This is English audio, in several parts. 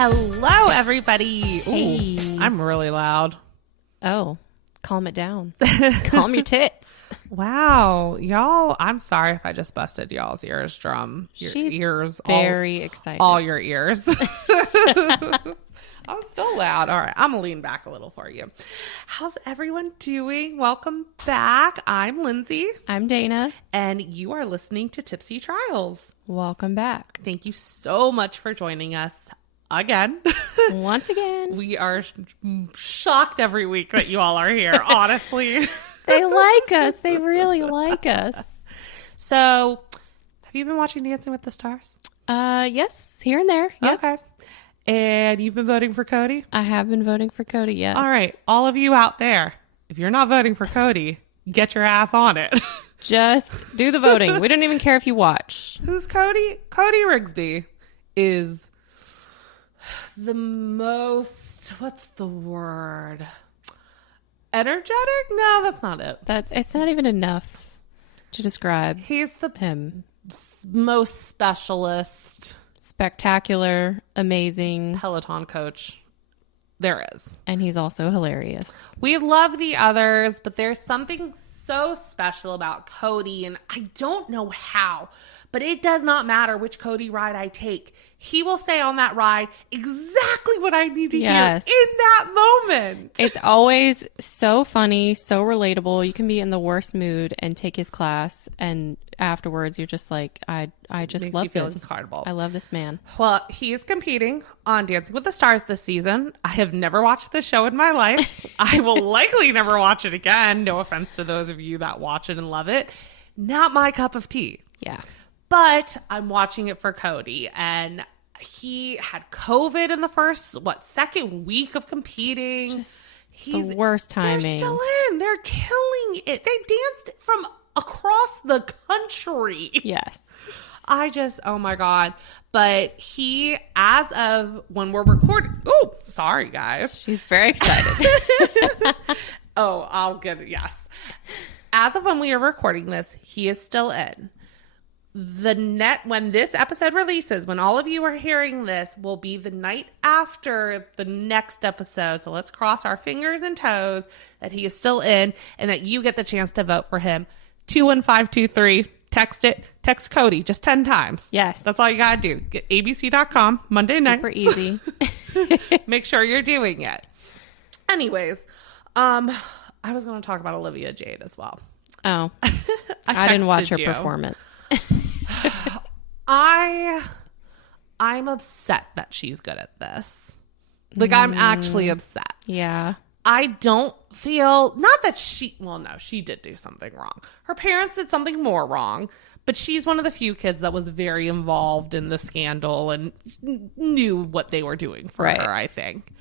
Hello, everybody. Hey. Ooh, I'm really loud. Oh, calm it down. Calm your tits. Wow, y'all. I'm sorry if I just busted y'all's eardrum. She's ears. very excited. All your ears. I'm still loud. All right, I'm going to lean back a little for you. How's everyone doing? Welcome back. I'm Lindsay. I'm Dana. And you are listening to Tipsy Trials. Welcome back. Thank you so much for joining us again. Once again. We are shocked every week that you all are here, honestly. They like us. They really like us. So, have you been watching Dancing with the Stars? Yes, here and there. Yep. Okay. And you've been voting for Cody? I have been voting for Cody, yes. All right. All of you out there, if you're not voting for Cody, get your ass on it. Just do the voting. We don't even care if you watch. Who's Cody? Cody Rigsby is the most, what's the word? Energetic? No, that's not it. It's not even enough to describe He's the him. most specialist Spectacular, amazing, Peloton coach there is. and he's also hilarious. We love the others, but there's something so special about Cody, and I don't know how, but it does not matter which Cody ride I take. He will say on that ride exactly what I need to hear in that moment. It's always so funny, so relatable. You can be in the worst mood and take his class, and afterwards you're just like, I just Makes love you feel this. incredible. I love this man. Well, he is competing on Dancing with the Stars this season. I have never watched the show in my life. I will likely never watch it again. No offense to those of you that watch it and love it. Not my cup of tea. Yeah. But I'm watching it for Cody, and he had COVID in the second week of competing. Just the worst timing. They're still in. They're killing it. They danced from across the country. Yes. Oh my God. But he, as of when we're recording, oh, sorry guys. She's very excited. Yes. As of when we are recording this, he is still in. When this episode releases, when all of you are hearing this, will be the night after the next episode. So let's cross our fingers and toes that he is still in and that you get the chance to vote for him. 21523. Text it. Text Cody just 10 times. Yes. That's all you got to do. Get abc.com Monday night. Super easy. Make sure you're doing it. Anyways, I was going to talk about Olivia Jade as well. Oh. I didn't watch her you. performance. I'm upset that she's good at this. Like, I'm actually upset. Yeah. I don't feel, not that she did do something wrong. Her parents did something more wrong, but she's one of the few kids that was very involved in the scandal and knew what they were doing for her, I think.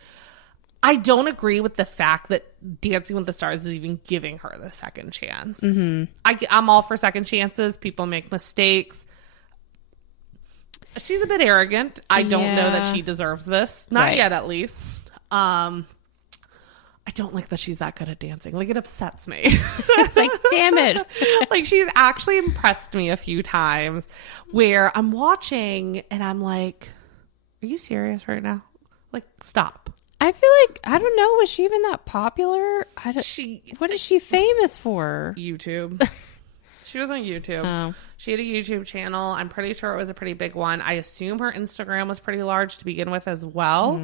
I don't agree with the fact that Dancing with the Stars is even giving her the second chance. Mm-hmm. I'm all for second chances. People make mistakes. She's a bit arrogant. I don't know that she deserves this. Not yet, at least. I don't like that she's that good at dancing. Like, it upsets me. It's like, damn it. Like, she's actually impressed me a few times where I'm watching and I'm like, are you serious right now? Like, stop. I feel like, I don't know, was she even that popular? What is she famous for? YouTube. She was on YouTube. Oh. She had a YouTube channel. I'm pretty sure it was a pretty big one. I assume her Instagram was pretty large to begin with as well.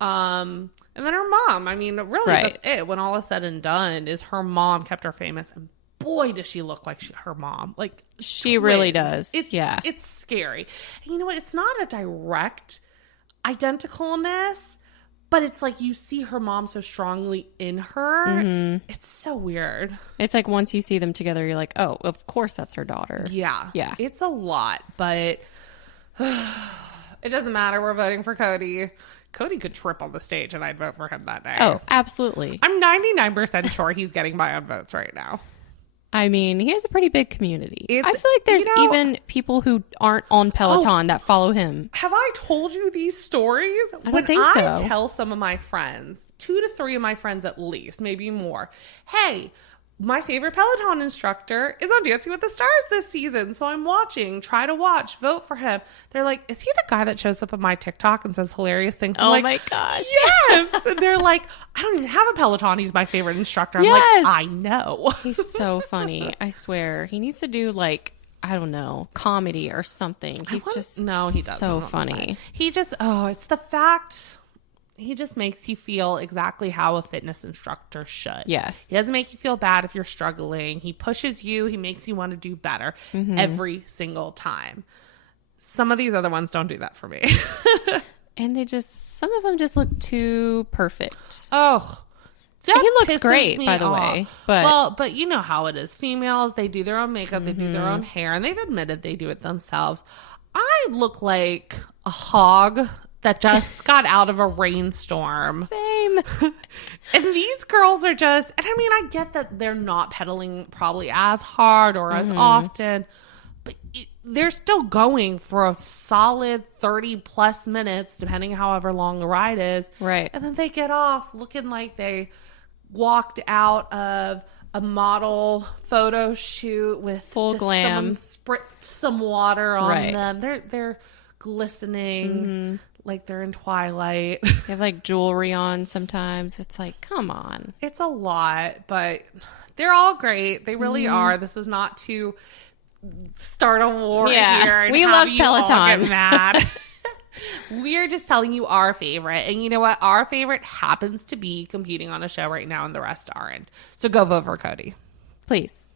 And then her mom. I mean, really, that's it. When all is said and done, is her mom kept her famous. And boy, does she look like her mom. Like, she really does. It's scary. And you know what? It's not a direct identicalness. But it's like you see her mom so strongly in her. Mm-hmm. It's so weird. It's like once you see them together, you're like, oh, of course that's her daughter. Yeah. Yeah. It's a lot, but it doesn't matter. We're voting for Cody. Cody could trip on the stage and I'd vote for him that day. Oh, absolutely. I'm 99% sure he's getting my own votes right now. I mean, he has a pretty big community. I feel like there's even people who aren't on Peloton that follow him. Have I told you these stories? I don't think so. I tell some of my friends, 2 to 3 of my friends at least, maybe more, hey, my favorite Peloton instructor is on Dancing with the Stars this season. So I'm watching, try to watch, vote for him. They're like, is he the guy that shows up on my TikTok and says hilarious things? I'm Oh like, my gosh. yes. And they're like, I don't even have a Peloton. He's my favorite instructor. I'm Yes. like, I know. He's so funny. I swear. He needs to do like, I don't know, comedy or something. He's just no, he doesn't. so funny. He just, it's the fact. He just makes you feel exactly how a fitness instructor should. Yes. He doesn't make you feel bad if you're struggling. He pushes you. He makes you want to do better every single time. Some of these other ones don't do that for me. And some of them just look too perfect. Oh, he looks great, by the way. But you know how it is. Females, they do their own makeup. They do their own hair. And they've admitted they do it themselves. I look like a hog that just got out of a rainstorm. Same. And these girls are just, and I mean, I get that they're not pedaling probably as hard or as often, but they're still going for a solid 30 plus minutes, depending however long the ride is. Right. And then they get off looking like they walked out of a model photo shoot with full just glam. Someone spritzed some water on Right. them. They're glistening like they're in Twilight. They have like jewelry on sometimes. It's like, come on. It's a lot, but they're all great. They really are. This is not to start a war here. And we have love you all Peloton. get mad. We're just telling you our favorite. And you know what? Our favorite happens to be competing on a show right now and the rest aren't. So go vote for Cody. Please.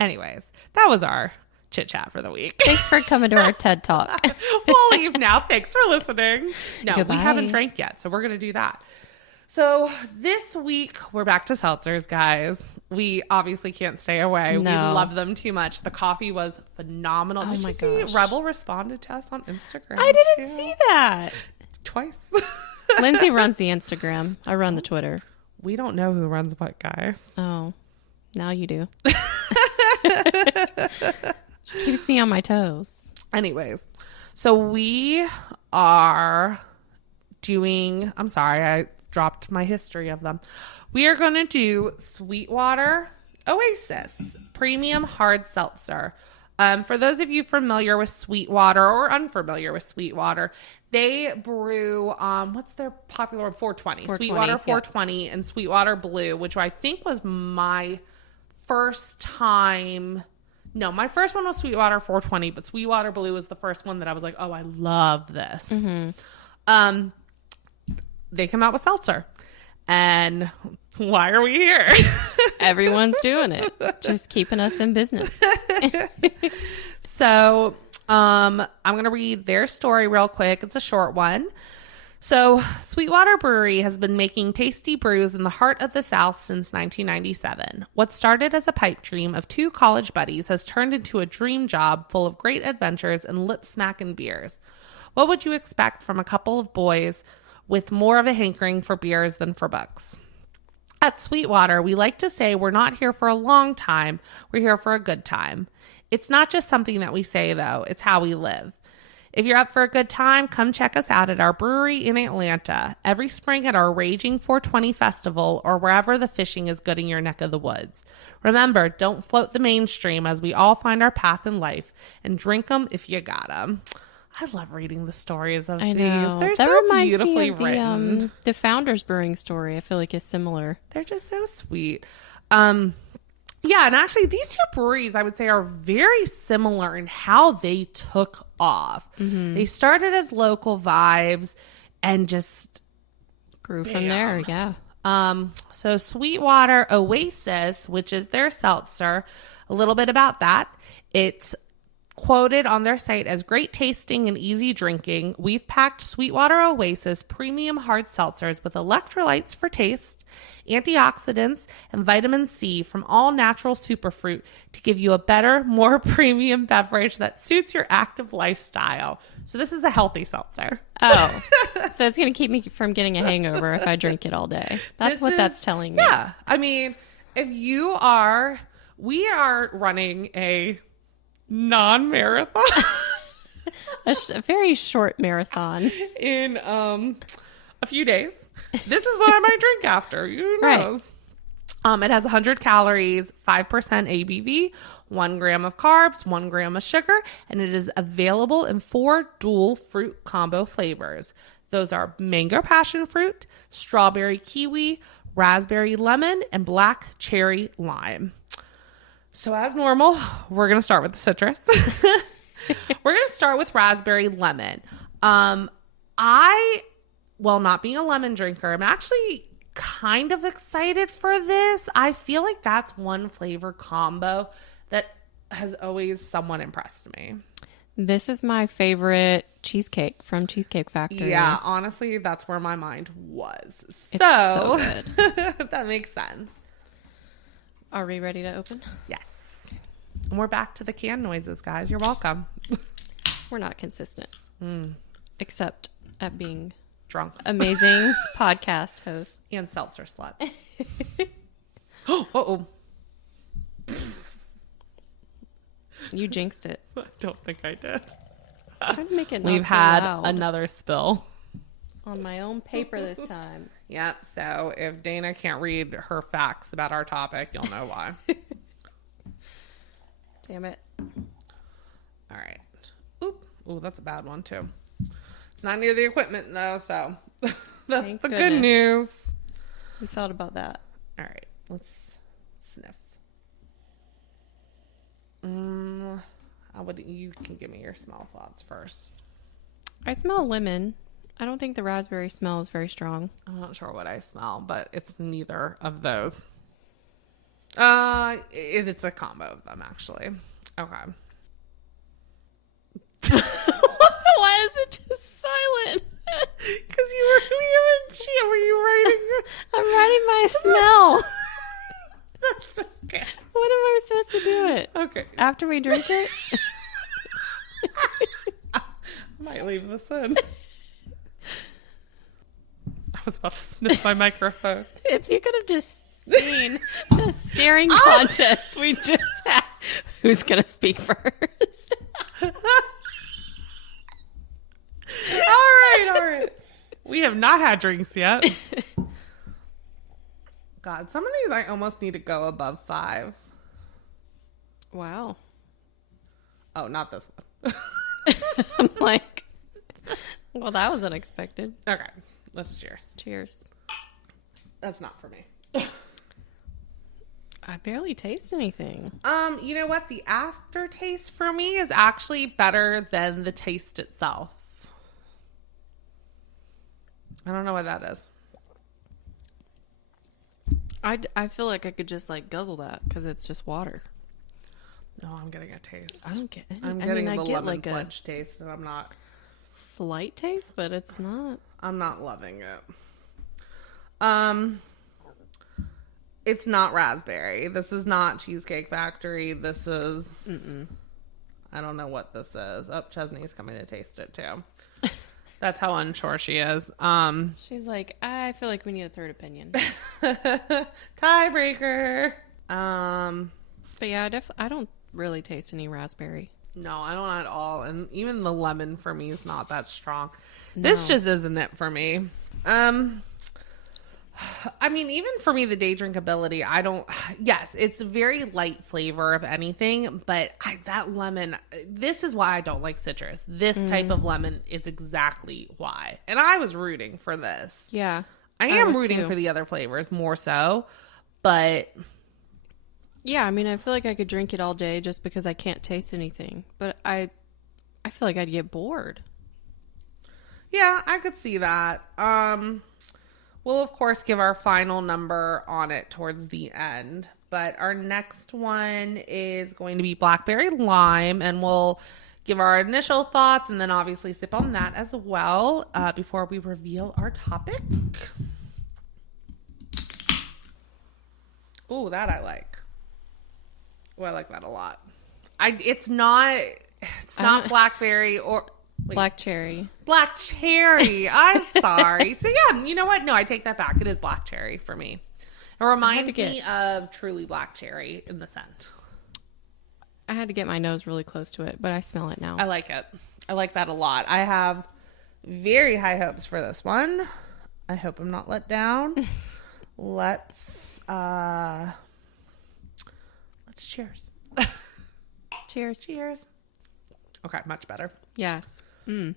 Anyways, that was our chit chat for the week. Thanks for coming to our TED Talk. We'll leave now. Thanks for listening. No, Goodbye. we haven't drank yet, so we're going to do that. So this week, we're back to seltzers, guys. We obviously can't stay away. No. We love them too much. The coffee was phenomenal. Oh Did my you see gosh. Rebel responded to us on Instagram? I didn't too? see that. Twice. Lindsay runs the Instagram. I run the Twitter. We don't know who runs what, guys. Oh, now you do. She keeps me on my toes. Anyways, so we are doing, I'm sorry, I dropped my history of them. We are going to do Sweetwater Oasis Premium Hard Seltzer. For those of you familiar with Sweetwater or unfamiliar with Sweetwater, they brew, what's their popular one? 420. Sweetwater 420 and Sweetwater Blue, which I think was my first time. No, my first one was Sweetwater 420, but Sweetwater Blue was the first one that I was like, oh, I love this. They come out with seltzer. And why are we here? Everyone's doing it. Just keeping us in business. So I'm going to read their story real quick. It's a short one. So Sweetwater Brewery has been making tasty brews in the heart of the South since 1997. What started as a pipe dream of two college buddies has turned into a dream job full of great adventures and lip-smacking beers. What would you expect from a couple of boys with more of a hankering for beers than for books? At Sweetwater, we like to say we're not here for a long time, we're here for a good time. It's not just something that we say, though. It's how we live. If you're up for a good time, come check us out at our brewery in Atlanta, every spring at our Raging 420 Festival, or wherever the fishing is good in your neck of the woods. Remember, don't float the mainstream as we all find our path in life, and drink them if you got them. I love reading the stories of I these. know. They're that so reminds beautifully me of written. the Founders Brewing story. I feel like is similar. They're just so sweet. Yeah, and actually these two breweries, I would say, are very similar in how they took off. They started as local vibes and just Grew from there, yeah. So Sweetwater Oasis, which is their seltzer, a little bit about that. It's quoted on their site as great tasting and easy drinking. We've packed Sweetwater Oasis premium hard seltzers with electrolytes for taste, antioxidants, and vitamin C from all natural superfruit to give you a better, more premium beverage that suits your active lifestyle. So this is a healthy seltzer. Oh, so it's going to keep me from getting a hangover if I drink it all day. That's that's telling me. Yeah. I mean, if we are running a non-marathon A very short marathon. in a few days. This is what I might drink after. Who knows? It has 100 calories, 5% ABV, 1 gram of carbs, 1 gram of sugar, and it is available in 4 dual fruit combo flavors. Those are mango passion fruit, strawberry kiwi, raspberry lemon, and black cherry lime. So as normal, we're going to start with the citrus. We're going to start with raspberry lemon. Not being a lemon drinker, I'm actually kind of excited for this. I feel like that's one flavor combo that has always somewhat impressed me. This is my favorite cheesecake from Cheesecake Factory. Yeah, honestly, that's where my mind was. It's so good. That makes sense. Are we ready to open? Yes. And we're back to the can noises, guys. You're welcome. We're not consistent. Except at being Drunk. amazing podcast hosts. And seltzer slut. Uh-oh. You jinxed it. I don't think I did. Trying to make it not We've so had loud. another spill. On my own paper this time. Yep. So if Dana can't read her facts about our topic, you'll know why. Damn it. All right. Ooh, that's a bad one too. It's not near the equipment though, so that's Thank the good goodness. news. We thought about that. All right, let's sniff. You can give me your smell thoughts first. I smell lemon. I don't think the raspberry smell is very strong. I'm not sure what I smell, but it's neither of those. It's a combo of them actually. Okay. Why is it just silent? Because were you writing? I'm writing my smell. That's okay. When am I supposed to do it? Okay. After we drink it? I might leave this in. I was about to sniff my microphone. If you could have just seen the staring contest we just had. Who's going to speak first? All right. We have not had drinks yet. God, some of these I almost need to go above 5. Wow. Oh, not this one. I'm like, well, that was unexpected. Okay, let's cheers. Cheers. That's not for me. I barely taste anything. You know what? The aftertaste for me is actually better than the taste itself. I don't know what that is. I feel like I could just like guzzle that because it's just water. No, I'm getting a taste. I don't get any. I'm I getting mean, the I get lemon like pledge taste, and I'm not slight taste, but it's not. loving it. It's not raspberry. This is not Cheesecake Factory. This is... I don't know what this is. Oh, Chesney's coming to taste it too. That's how unsure she is. She's like, I feel like we need a third opinion. Tiebreaker. But yeah, I don't really taste any raspberry. No, I don't at all. And even the lemon for me is not that strong. This just isn't it for me. I mean, even for me, the day drinkability, yes, it's a very light flavor of anything, but that lemon, this is why I don't like citrus. This type of lemon is exactly why. And I was rooting for this. Yeah. I am rooting for the other flavors more so, but... Yeah, I mean, I feel like I could drink it all day just because I can't taste anything. But I feel like I'd get bored. Yeah, I could see that. We'll, of course, give our final number on it towards the end. But our next one is going to be Blackberry Lime. And we'll give our initial thoughts and then obviously sip on that as well before we reveal our topic. Ooh, that I like. Oh, I like that a lot. It's not blackberry or... Wait. Black cherry. Black cherry. I'm sorry. So yeah, you know what? No, I take that back. It is black cherry for me. It reminds me of truly black cherry in the scent. I had to get my nose really close to it, but I smell it now. I like it. I like that a lot. I have very high hopes for this one. I hope I'm not let down. let's cheers. Cheers. Cheers. Okay, much better. Yes.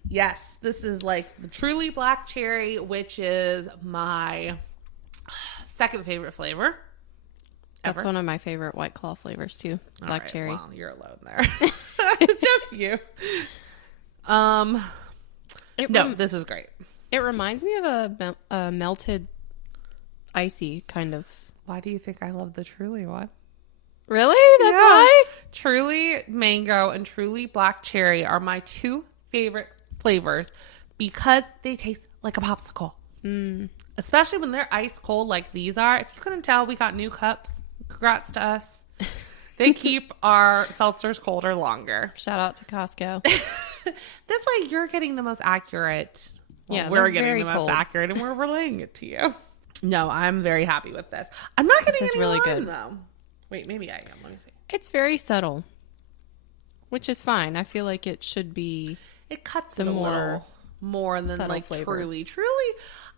Yes, this is like the truly black cherry, which is my second favorite flavor. That's one of my favorite White Claw flavors too. Black cherry. Well, you're alone there. Just you. This is great. It reminds me of a melted icy kind of. Why do you think I love the Truly one? Really? That's why? Truly mango and Truly black cherry are my two favorite flavors because they taste like a popsicle. Especially when they're ice cold like these are. If you couldn't tell, we got new cups. Congrats to us. They keep our seltzers colder longer. Shout out to Costco. This way you're getting the most accurate. Well, Yeah, we're getting very the most cold. accurate and we're relaying it to you. No, I'm very happy with this. I'm not getting This is any really lime, good. though. Wait, maybe I am. Let me see. It's very subtle, which is fine. I feel like it should be. It cuts The it a more little more than subtle like flavor. Truly.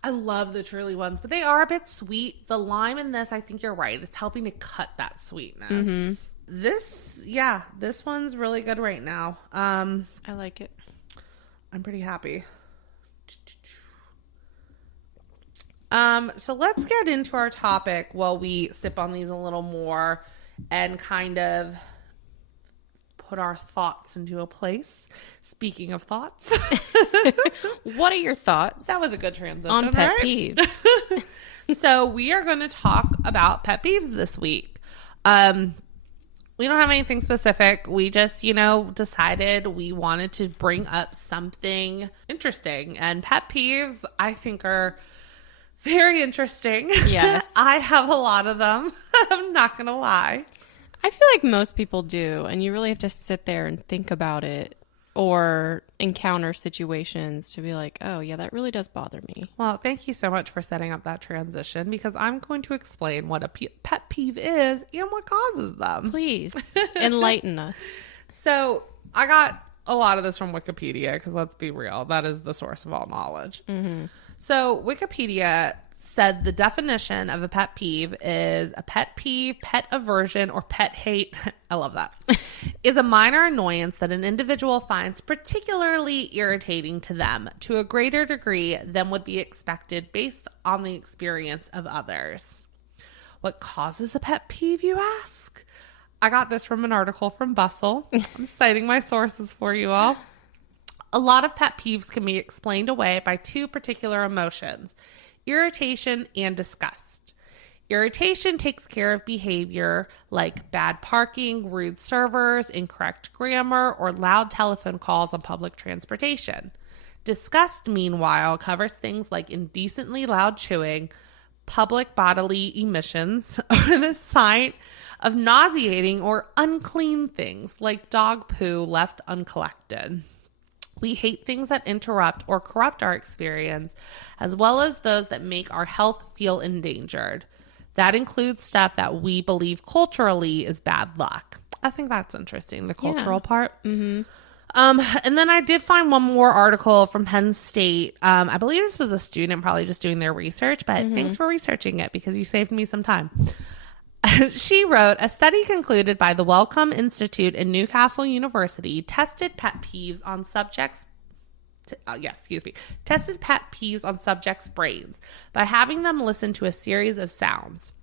I love the Truly ones, but they are a bit sweet. The lime in this, I think you're right. It's helping to cut that sweetness. This one's really good right now. I like it. I'm pretty happy. So let's get into our topic while we sip on these a little more and kind of put our thoughts into a place. Speaking of thoughts. What are your thoughts That was a good transition, on pet right? peeves? So we are going to talk about pet peeves this week. We don't have anything specific. We just, decided we wanted to bring up something interesting. And pet peeves, I think, are very interesting. Yes. I have a lot of them. I'm not going to lie. I feel like most people do, and you really have to sit there and think about it or encounter situations to be like, oh, yeah, that really does bother me. Well, thank you so much for setting up that transition because I'm going to explain what a pet peeve is and what causes them. Please enlighten us. So I got a lot of this from Wikipedia because let's be real, that is the source of all knowledge. Mm-hmm. So Wikipedia said the definition of a pet peeve is a pet peeve, pet aversion, or pet hate. I love that. Is a minor annoyance that an individual finds particularly irritating to them to a greater degree than would be expected based on the experience of others. What causes a pet peeve, you ask? I got this from an article from Bustle. I'm citing my sources for you all. A lot of pet peeves can be explained away by two particular emotions: irritation and disgust. Irritation takes care of behavior like bad parking, rude servers, incorrect grammar, or loud telephone calls on public transportation. Disgust, meanwhile, covers things like indecently loud chewing, public bodily emissions, or the sight of nauseating or unclean things like dog poo left uncollected. We hate things that interrupt or corrupt our experience, as well as those that make our health feel endangered. That includes stuff that we believe culturally is bad luck. I think that's interesting, the cultural part. Mm-hmm. And then I did find one more article from Penn State. I believe this was a student probably just doing their research, but thanks for researching it because you saved me some time. She wrote, a study concluded by the Wellcome Institute and Newcastle University tested pet peeves on subjects' brains by having them listen to a series of sounds.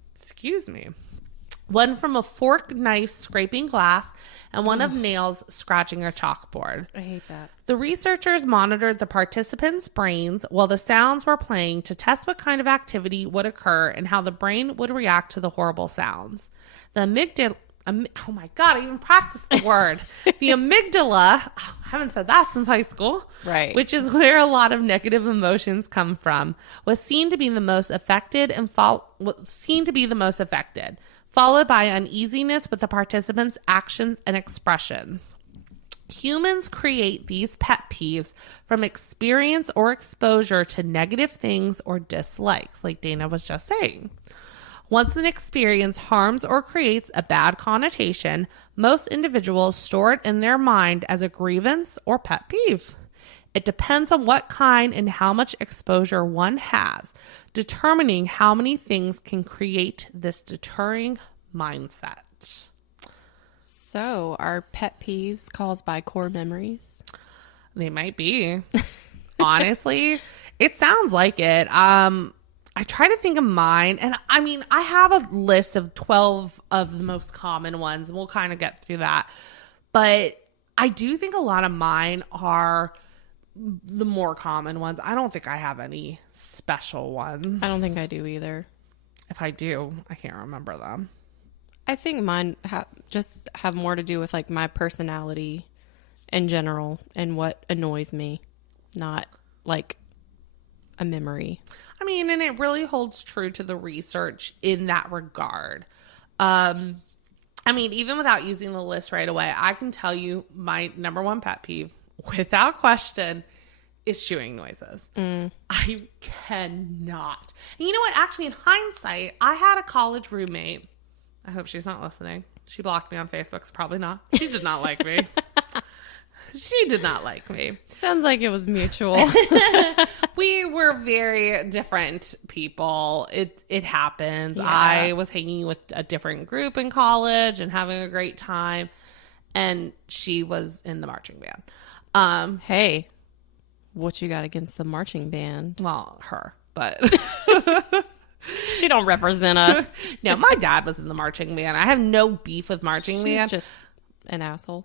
One from a fork knife scraping glass and one of nails scratching a chalkboard. I hate that. The researchers monitored the participants' brains while the sounds were playing to test what kind of activity would occur and how the brain would react to the horrible sounds. The amygdala, oh my God, I even practiced the word. The amygdala, I haven't said that since high school. Right. Which is where a lot of negative emotions come from, was seen to be the most affected followed by uneasiness with the participants' actions and expressions. Humans create these pet peeves from experience or exposure to negative things or dislikes, like Dana was just saying. Once an experience harms or creates a bad connotation, most individuals store it in their mind as a grievance or pet peeve. It depends on what kind and how much exposure one has, determining how many things can create this deterring mindset. So, are pet peeves caused by core memories? They might be. Honestly, it sounds like it. I try to think of mine, and I mean, I have a list of 12 of the most common ones. We'll kind of get through that. But I do think a lot of mine are the more common ones. I don't think I have any special ones. I don't think I do either. If I do, I can't remember them. I think mine just have more to do with like my personality in general and what annoys me, not like a memory. I mean, and it really holds true to the research in that regard. I mean, even without using the list right away, I can tell you my number one pet peeve, without question, is chewing noises. I cannot. And you know what? Actually, in hindsight, I had a college roommate. I hope she's not listening. She blocked me on Facebook, so probably not. She did not like me. She did not like me. Sounds like it was mutual. We were very different people. It happens. Yeah. I was hanging with a different group in college and having a great time. And she was in the marching band. Hey, what you got against the marching band? Well, her, but She don't represent us. no, my dad was in the marching band. I have no beef with marching She's band. just an asshole.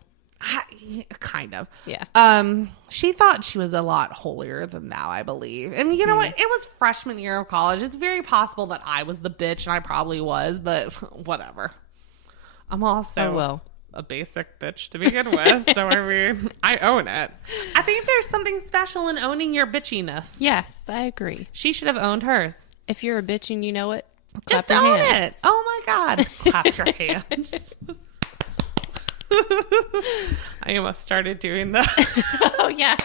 Kind of. Yeah. She thought she was a lot holier than thou, I believe. And you know what? It was freshman year of college. It's very possible that I was the bitch, and I probably was, but whatever. I'm also a basic bitch to begin with, so I mean, I own it. I think there's something special in owning your bitchiness. Yes, I agree. She should have owned hers. If you're a bitch and you know it, clap Just your own hands. it. Oh my God. Clap your hands. I almost started doing that. Oh, yeah.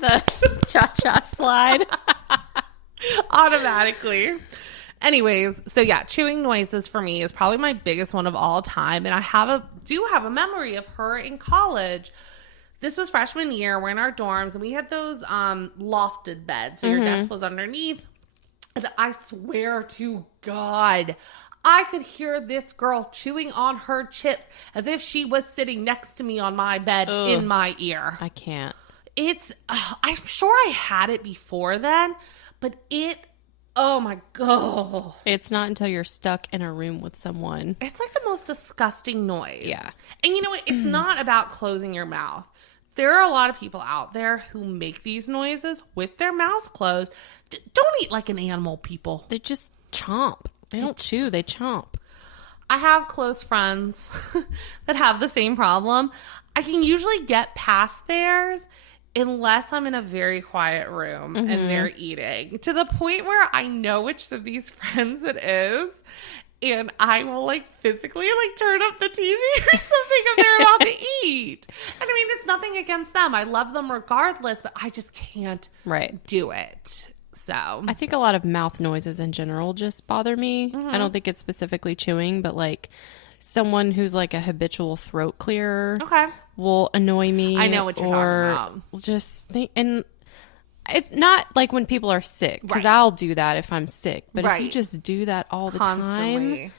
The cha-cha slide. Automatically. Anyways, so yeah, chewing noises for me is probably my biggest one of all time. And I do have a memory of her in college. This was freshman year. We're in our dorms, and we had those lofted beds. So your desk was underneath. And I swear to God, I could hear this girl chewing on her chips as if she was sitting next to me on my bed in my ear. I can't. I'm sure I had it before then, but oh my God. It's not until you're stuck in a room with someone. It's like the most disgusting noise. Yeah. And you know what? It's not about closing your mouth. There are a lot of people out there who make these noises with their mouths closed. Don't eat like an animal, people. They just chomp. They don't chew, they chomp. I have close friends that have the same problem. I can usually get past theirs unless I'm in a very quiet room and they're eating, to the point where I know which of these friends it is. And I will like physically like turn up the TV or something if they're about to eat. And I mean, it's nothing against them. I love them regardless, but I just can't do it. So I think a lot of mouth noises in general just bother me. I don't think it's specifically chewing, but like someone who's like a habitual throat clearer will annoy me. I know what you're talking about. Just think, and it not like when people are sick, because I'll do that if I'm sick. But if you just do that all the time,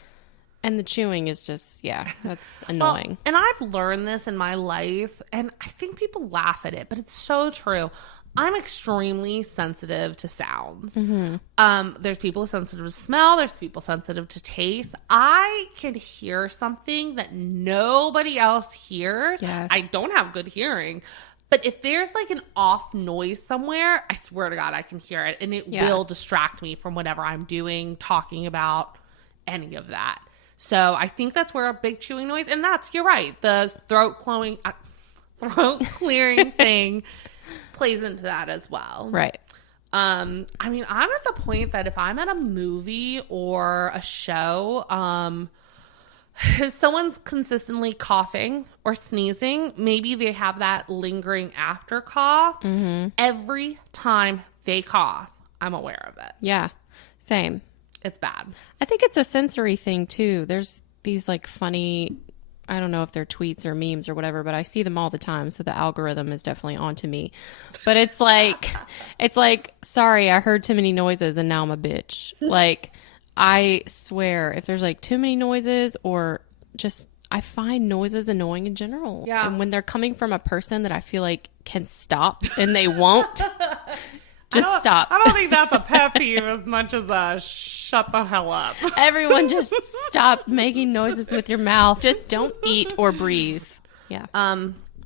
and the chewing is just that's annoying. Well, and I've learned this in my life, and I think people laugh at it, but it's so true. I'm extremely sensitive to sounds. There's people sensitive to smell. There's people sensitive to taste. I can hear something that nobody else hears. Yes. I don't have good hearing. But if there's like an off noise somewhere, I swear to God, I can hear it. And it will distract me from whatever I'm doing, talking about, any of that. So I think that's where a big chewing noise, and you're right, the throat clearing thing plays into that as well. Right. I mean, I'm at the point that if I'm at a movie or a show, if someone's consistently coughing or sneezing, maybe they have that lingering after cough. Every time they cough, I'm aware of it. Yeah. Same. It's bad. I think it's a sensory thing too. There's these like funny I don't know if they're tweets or memes or whatever, but I see them all the time. So the algorithm is definitely onto me. But it's like, sorry, I heard too many noises and now I'm a bitch. Like, I swear, if there's like too many noises or just, I find noises annoying in general. Yeah. And when they're coming from a person that I feel like can stop and they won't, just stop. I don't think that's a pet peeve as much as a shut the hell up. Everyone just stop making noises with your mouth. Just don't eat or breathe. Yeah.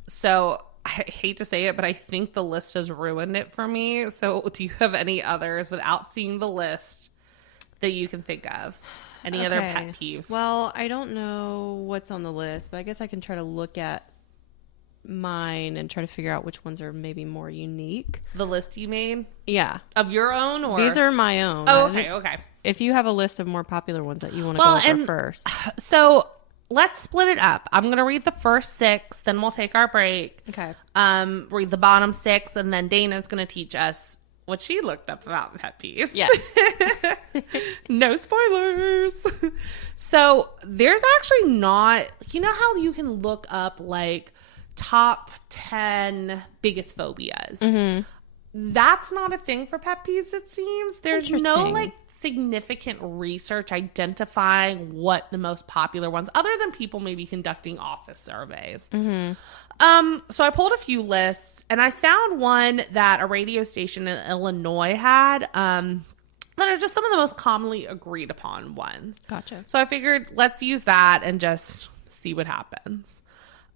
So I hate to say it, but I think the list has ruined it for me. So do you have any others without seeing the list that you can think of? Any other pet peeves? Well, I don't know what's on the list, but I guess I can try to look at mine and try to figure out which ones are maybe more unique. The list you made? Yeah. Of your own? Or these are my own. Oh, okay. If you have a list of more popular ones that you want to go over first. So let's split it up. I'm going to read the first 6, then we'll take our break. Okay. Read the bottom 6, and then Dana's going to teach us what she looked up about pet peeves. Yes. No spoilers. So there's actually not, you know how you can look up like top 10 biggest phobias? Mm-hmm. That's not a thing for pet peeves, it seems. There's no like significant research identifying what the most popular ones, other than people maybe conducting office surveys. Mm-hmm. So I pulled a few lists, and I found one that a radio station in Illinois had, that are just some of the most commonly agreed upon ones. Gotcha. So I figured let's use that and just see what happens.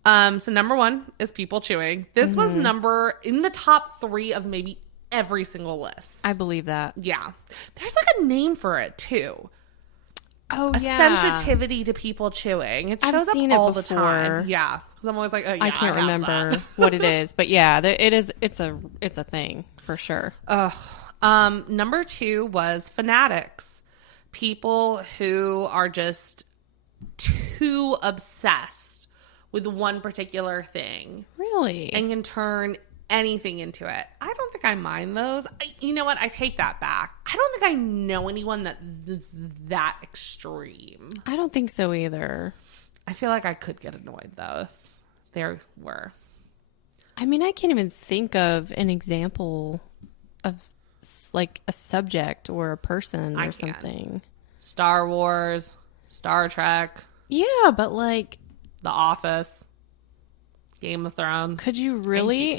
So number 1 is people chewing. This was number in the top 3 of maybe every single list. I believe that. Yeah. There's like a name for it too. Oh, a yeah. sensitivity to people chewing. It I've shows seen up it all the before. time. Yeah. Because I'm always like, oh, yeah, I can't remember that. what it is, but yeah, it is. It's a thing for sure. Number 2 was fanatics. People who are just too obsessed with one particular thing. Really? And can turn anything into it. I don't think I mind those. You know what? I take that back. I don't think I know anyone that is that extreme. I don't think so either. I feel like I could get annoyed though if there were. I mean, I can't even think of an example of like a subject or a person or something. Star Wars, Star Trek. Yeah, but like The Office, Game of Thrones. Could you really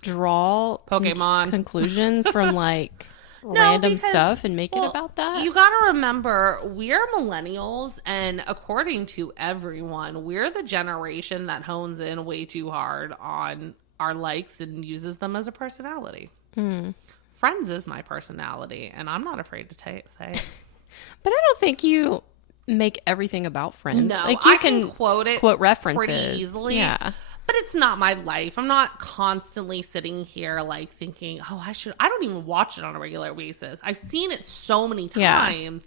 draw Pokemon conclusions from like random stuff and make it about that? You gotta remember, we're millennials, and according to everyone, we're the generation that hones in way too hard on our likes and uses them as a personality. Friends is my personality, and I'm not afraid to say it. But I don't think you make everything about Friends. No, like you I can quote references pretty easily. Yeah. But it's not my life. I'm not constantly sitting here like thinking, oh, I don't even watch it on a regular basis. I've seen it so many times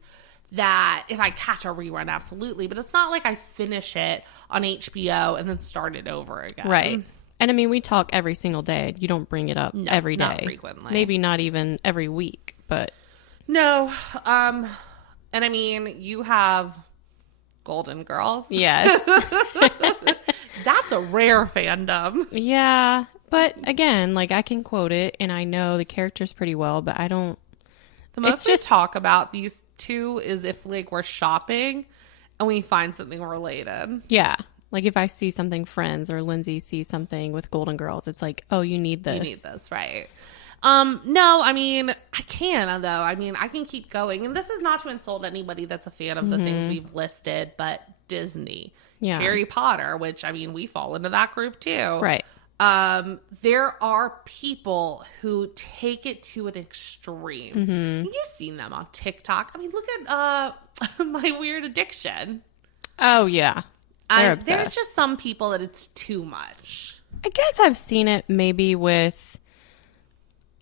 that if I catch a rerun, absolutely. But it's not like I finish it on HBO and then start it over again. Right. And I mean, we talk every single day. You don't bring it up every day. Not frequently. Maybe not even every week, but. No. And I mean, you have Golden Girls. Yes. That's a rare fandom. Yeah. But again, like I can quote it and I know the characters pretty well, but I don't. The most we talk about these two is if like we're shopping and we find something related. Yeah. Like if I see something Friends or Lindsay sees something with Golden Girls, it's like, oh, you need this. You need this, right? No, I mean, I can, though. I mean, I can keep going. And this is not to insult anybody that's a fan of the things we've listed, but Disney. Yeah. Harry Potter, which, I mean, we fall into that group too. Right. There are people who take it to an extreme. You've seen them on TikTok. I mean, look at My Weird Addiction. Oh, yeah. They're obsessed. There's just some people that it's too much. I guess I've seen it maybe with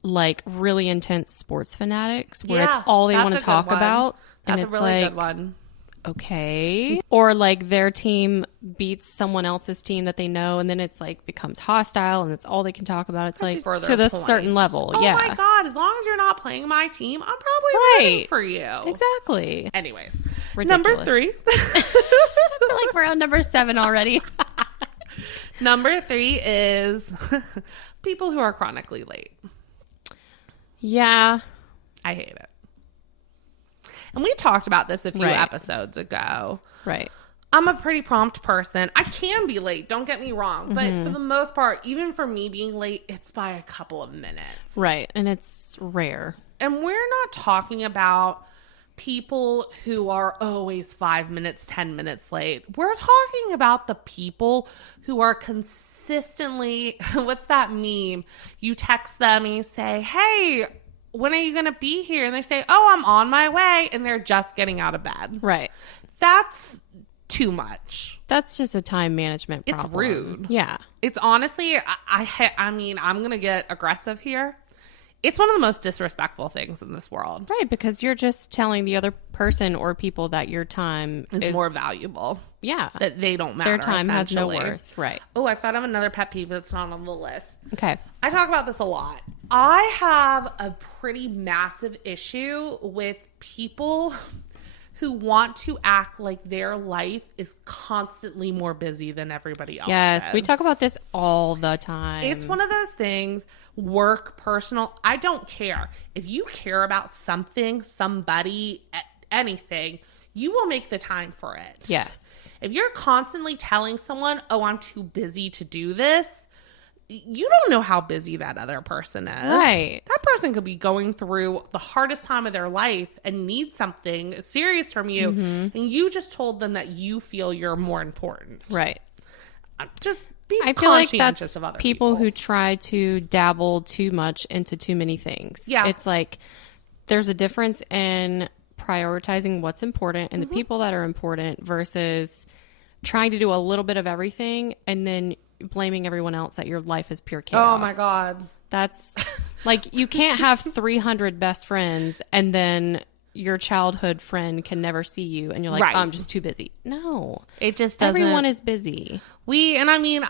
like really intense sports fanatics where it's all they want to talk about. That's and a really good one. Okay. Or like their team beats someone else's team that they know and then it's like becomes hostile and it's all they can talk about. It's like to this certain level. Oh yeah. my God. As long as you're not playing my team, I'm probably rooting for you. Exactly. Anyways. Ridiculous. Number 3. I feel like we're on number 7 already. Number 3 is people who are chronically late. Yeah. I hate it. And we talked about this a few episodes ago. Right. I'm a pretty prompt person. I can be late, don't get me wrong. But for the most part, even for me being late, it's by a couple of minutes. Right. And it's rare. And we're not talking about people who are always 5 minutes, 10 minutes late. We're talking about the people who are consistently, what's that meme? You text them and you say, hey, when are you going to be here? And they say, oh, I'm on my way. And they're just getting out of bed. Right. That's too much. That's just a time management problem. It's rude. Yeah. It's honestly, I mean, I'm going to get aggressive here. It's one of the most disrespectful things in this world. Right, because you're just telling the other person or people that your time is more valuable. Yeah. That they don't matter. Their time has no worth. Right. Oh, I found out another pet peeve that's not on the list. Okay. I talk about this a lot. I have a pretty massive issue with people who want to act like their life is constantly more busy than everybody else's. Yes, we talk about this all the time. It's one of those things, work, personal, I don't care. If you care about something, somebody, anything, you will make the time for it. Yes. If you're constantly telling someone, oh, I'm too busy to do this, you don't know how busy that other person is. Right. That person could be going through the hardest time of their life and need something serious from you. And you just told them that you feel you're more important. Right. Just be I feel like conscientious that's of other people who try to dabble too much into too many things. Yeah. It's like there's a difference in prioritizing what's important and the people that are important versus trying to do a little bit of everything and then blaming everyone else that your life is pure chaos. Oh my God. That's like, you can't have 300 best friends and then your childhood friend can never see you and you're like, Right. oh, I'm just too busy. No, It just doesn't. everyone is busy. And I mean,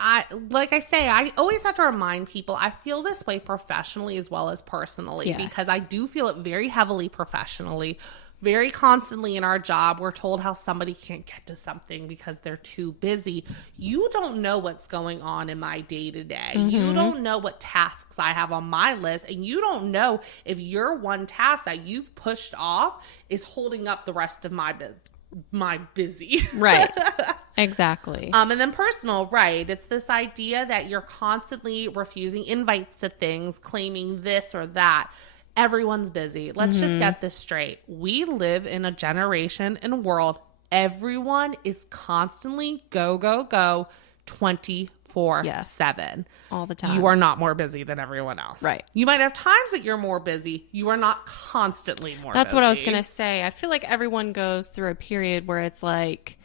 like I say, I always have to remind people, I feel this way professionally as well as personally, Yes. because I do feel it very heavily professionally. Very constantly in our job, we're told how somebody can't get to something because they're too busy. You don't know what's going on in my day to day. You don't know what tasks I have on my list. And you don't know if your one task that you've pushed off is holding up the rest of my busy. Right. Exactly. And then personal, right. It's this idea that you're constantly refusing invites to things, claiming this or that. Everyone's busy. Let's just get this straight. We live in a generation and world. Everyone is constantly go, go, go 24/7. All the time. You are not more busy than everyone else. Right. You might have times that you're more busy. You are not constantly more That's busy. what I was going to say. I feel like everyone goes through a period where it's like,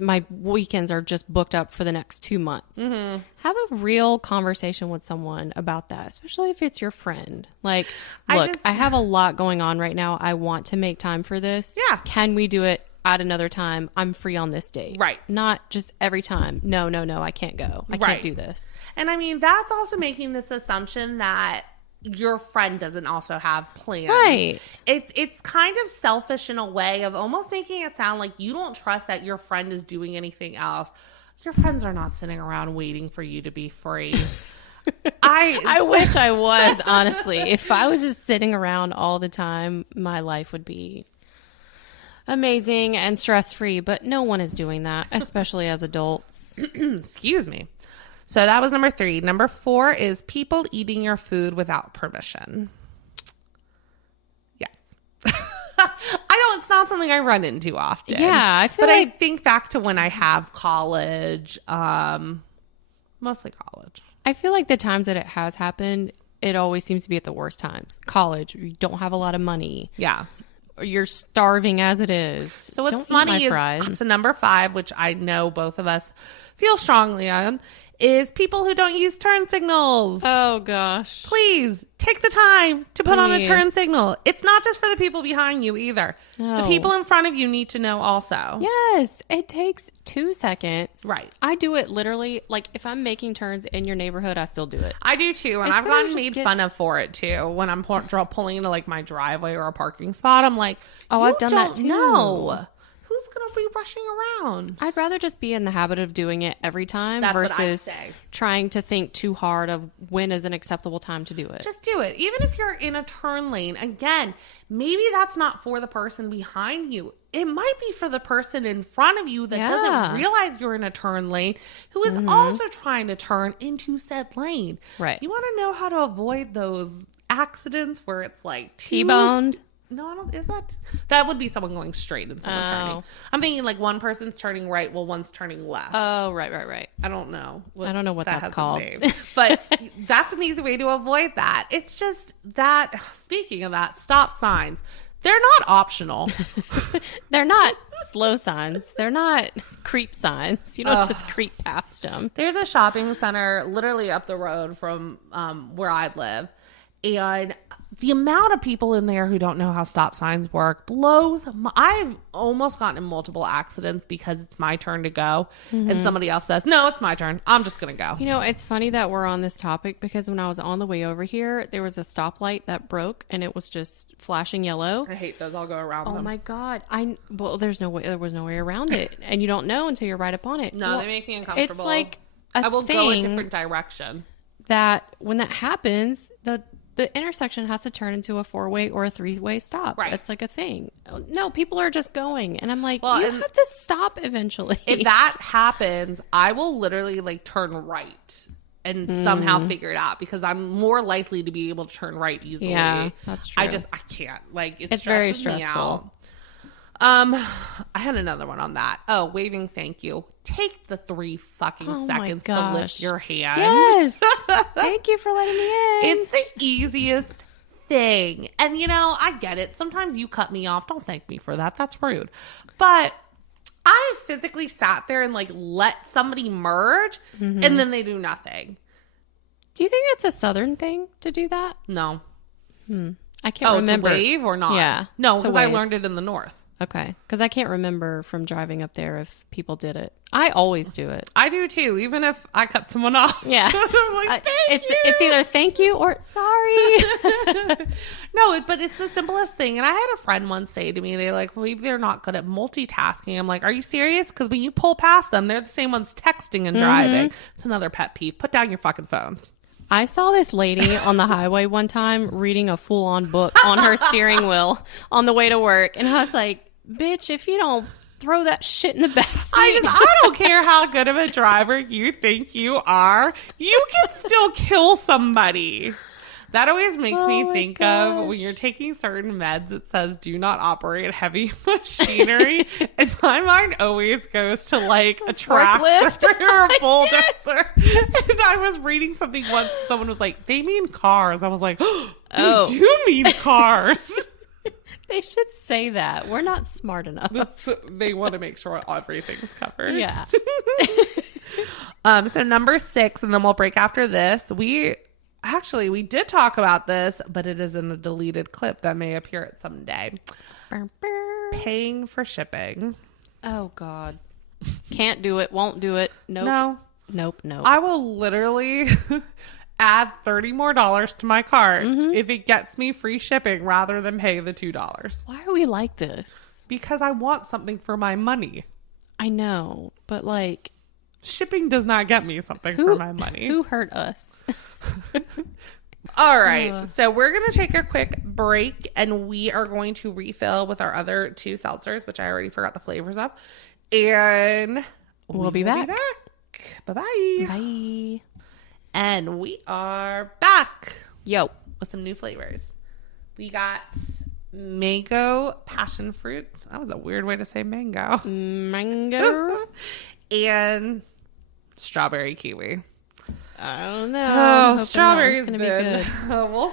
my weekends are just booked up for the next 2 months. Have a real conversation with someone about that, especially if it's your friend. Like, look, I have a lot going on right now. I want to make time for this. Yeah. Can we do it at another time? I'm free on this date. Right. Not just every time. No, I can't go. I Right. can't do this. And I mean, that's also making this assumption that your friend doesn't also have plans. Right. It's kind of selfish in a way of almost making it sound like you don't trust that your friend is doing anything else. Your friends are not sitting around waiting for you to be free. I wish I was, honestly. If I was just sitting around all the time, my life would be amazing and stress-free, but no one is doing that, especially as adults. Excuse me. So that was number 3. Number 4 is people eating your food without permission. Yes. It's not something I run into often. Yeah, I feel But like I think back to when I have college, mostly college. I feel like the times that it has happened, it always seems to be at the worst times. College, you don't have a lot of money. Yeah. Or you're starving as it is. So what's Don't eat my funny fries. is, so number 5, which I know both of us feel strongly on, is people who don't use turn signals. Oh, gosh. Please take the time to put on a turn Please. signal. It's not just for the people behind you either. The No. people in front of you need to know also. Yes, it takes 2 seconds. Right. I do it literally, like, if I'm making turns in your neighborhood, I still do it. I do too, and It's I've better gotten to made just fun of for it too. When I'm pulling into like my driveway or a parking spot, I'm like, Oh, you I've done that don't too. know who's gonna be rushing around. I'd rather just be in the habit of doing it every time That's what I versus say. trying to think too hard of when is an acceptable time to do it. Just do it. Even if you're in a turn lane, again, maybe that's not for the person behind you. It might be for the person in front of you that doesn't realize you're in a turn lane, who is also trying to turn into said lane. Right. You want to know how to avoid those accidents where it's like T-boned. No, I don't. Is that would be someone going straight and someone turning? I'm thinking like one person's turning right while one's turning left. Oh, right. I don't know. I don't know what that's has a called. name. But that's an easy way to avoid that. It's just that, speaking of that, stop signs. They're not optional. They're not slow signs. They're not creep signs. You don't just creep past them. There's a shopping center literally up the road from where I live. And the amount of people in there who don't know how stop signs work blows I've almost gotten in multiple accidents because it's my turn to go. And somebody else says, no, it's my turn. I'm just going to go. You know, it's funny that we're on this topic because when I was on the way over here, there was a stoplight that broke and it was just flashing yellow. I hate those. I'll go around Oh them. my God. Well, there was no way around it. And you don't know until you're right up on it. No, Well, they make me uncomfortable. It's like I will thing go a different direction. that when that happens, the intersection has to turn into a 4-way or a 3-way stop. Right. It's like a thing. No, people are just going. And I'm like, Well, you and have to stop eventually. If that happens, I will literally like turn right and somehow figure it out because I'm more likely to be able to turn right easily. Yeah, that's true. I can't. Like It's very stressful. I had another one on that. Oh, waving thank you. Take the 3 fucking Oh my seconds to lift gosh. your hand. Yes. Thank you for letting me in. It's the easiest thing. And you know, I get it. Sometimes you cut me off. Don't thank me for that. That's rude. But I physically sat there and like let somebody merge and then they do nothing. Do you think it's a Southern thing to do that? No. I can't remember. To wave or not? Yeah, No, to because I wave. learned it in the North. Okay. Because I can't remember from driving up there if people did it. I always do it. I do too, even if I cut someone off. Yeah. I'm like, It's either thank you or sorry. No, but it's the simplest thing. And I had a friend once say to me, maybe they're not good at multitasking. I'm like, are you serious? Because when you pull past them, they're the same ones texting and driving. It's another pet peeve. Put down your fucking phones. I saw this lady on the highway one time reading a full-on book on her steering wheel on the way to work. And I was like, bitch, if you don't throw that shit in the back seat. I don't care how good of a driver you think you are. You can still kill somebody. That always makes me think of when you're taking certain meds, it says do not operate heavy machinery. And my mind always goes to like a tractor or a bulldozer. And I was reading something once, someone was like, they mean cars. I was like, oh, they do mean cars. They should say that. We're not smart enough. They want to make sure everything's covered. Yeah. So number 6, and then we'll break after this. We did talk about this, but it is in a deleted clip that may appear at some day. Paying for shipping. Oh, God. Can't do it. Won't do it. Nope. No. Nope. I will literally add $30 more to my cart if it gets me free shipping rather than pay the $2. Why are we like this? Because I want something for my money. I know, but like... Shipping does not get me something for my money. Who hurt us? All right. So we're going to take a quick break and we are going to refill with our other 2 seltzers, which I already forgot the flavors of. And we'll be back. Bye-bye. Bye. And we are back. Yo. With some new flavors. We got mango passion fruit. That was a weird way to say mango. Mango. And strawberry kiwi. I don't know. Oh, strawberry's gonna good. Be good. We'll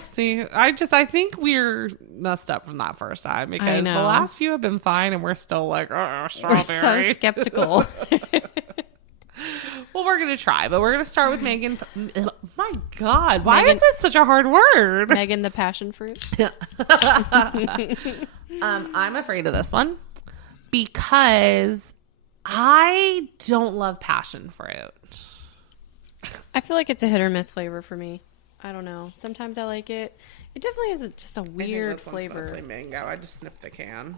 see. I think we're messed up from that first time because the last few have been fine and we're still like, oh, strawberry. We're so skeptical. Well, we're going to try, but we're going to start with Megan. My God, why Megan- is this such a hard word? Megan the passion fruit. I'm afraid of this one because I don't love passion fruit. I feel like it's a hit or miss flavor for me. I don't know. Sometimes I like it. It definitely is just a weird flavor. Mostly mango. I just sniffed the can.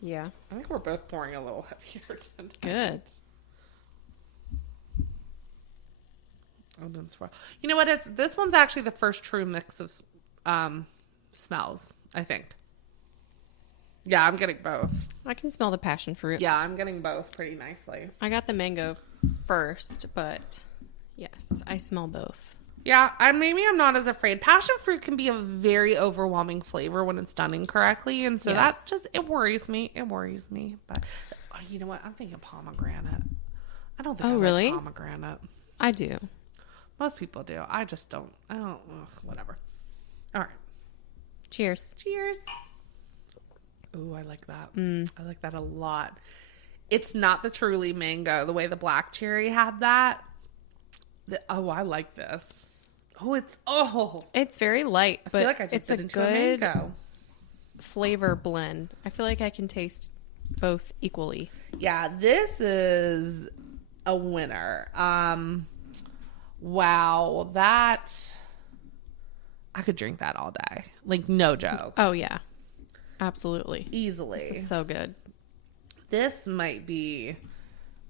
Yeah. I think we're both pouring a little heavier tonight. Good. Oh, don't swirl. You know what? This one's actually the first true mix of smells, I think. Yeah, I'm getting both. I can smell the passion fruit. Yeah, I'm getting both pretty nicely. I got the mango first, but yes, I smell both. Yeah, maybe I'm not as afraid. Passion fruit can be a very overwhelming flavor when it's done incorrectly, and so Yes. that just, it worries me. It worries me. But you know what? I'm thinking pomegranate. I don't think I really? like pomegranate. I do. Most people do. I just don't. I don't. Whatever. All right. Cheers. Cheers. Ooh, I like that. I like that a lot. It's not the truly mango, the way the black cherry had that. I like this. It's very light, but I feel like I just it's bit a into a good mango. flavor blend. I feel like I can taste both equally. Yeah, this is a winner. Wow, that I could drink that all day. Like, no joke. Oh yeah. Absolutely. Easily. This is so good. This might be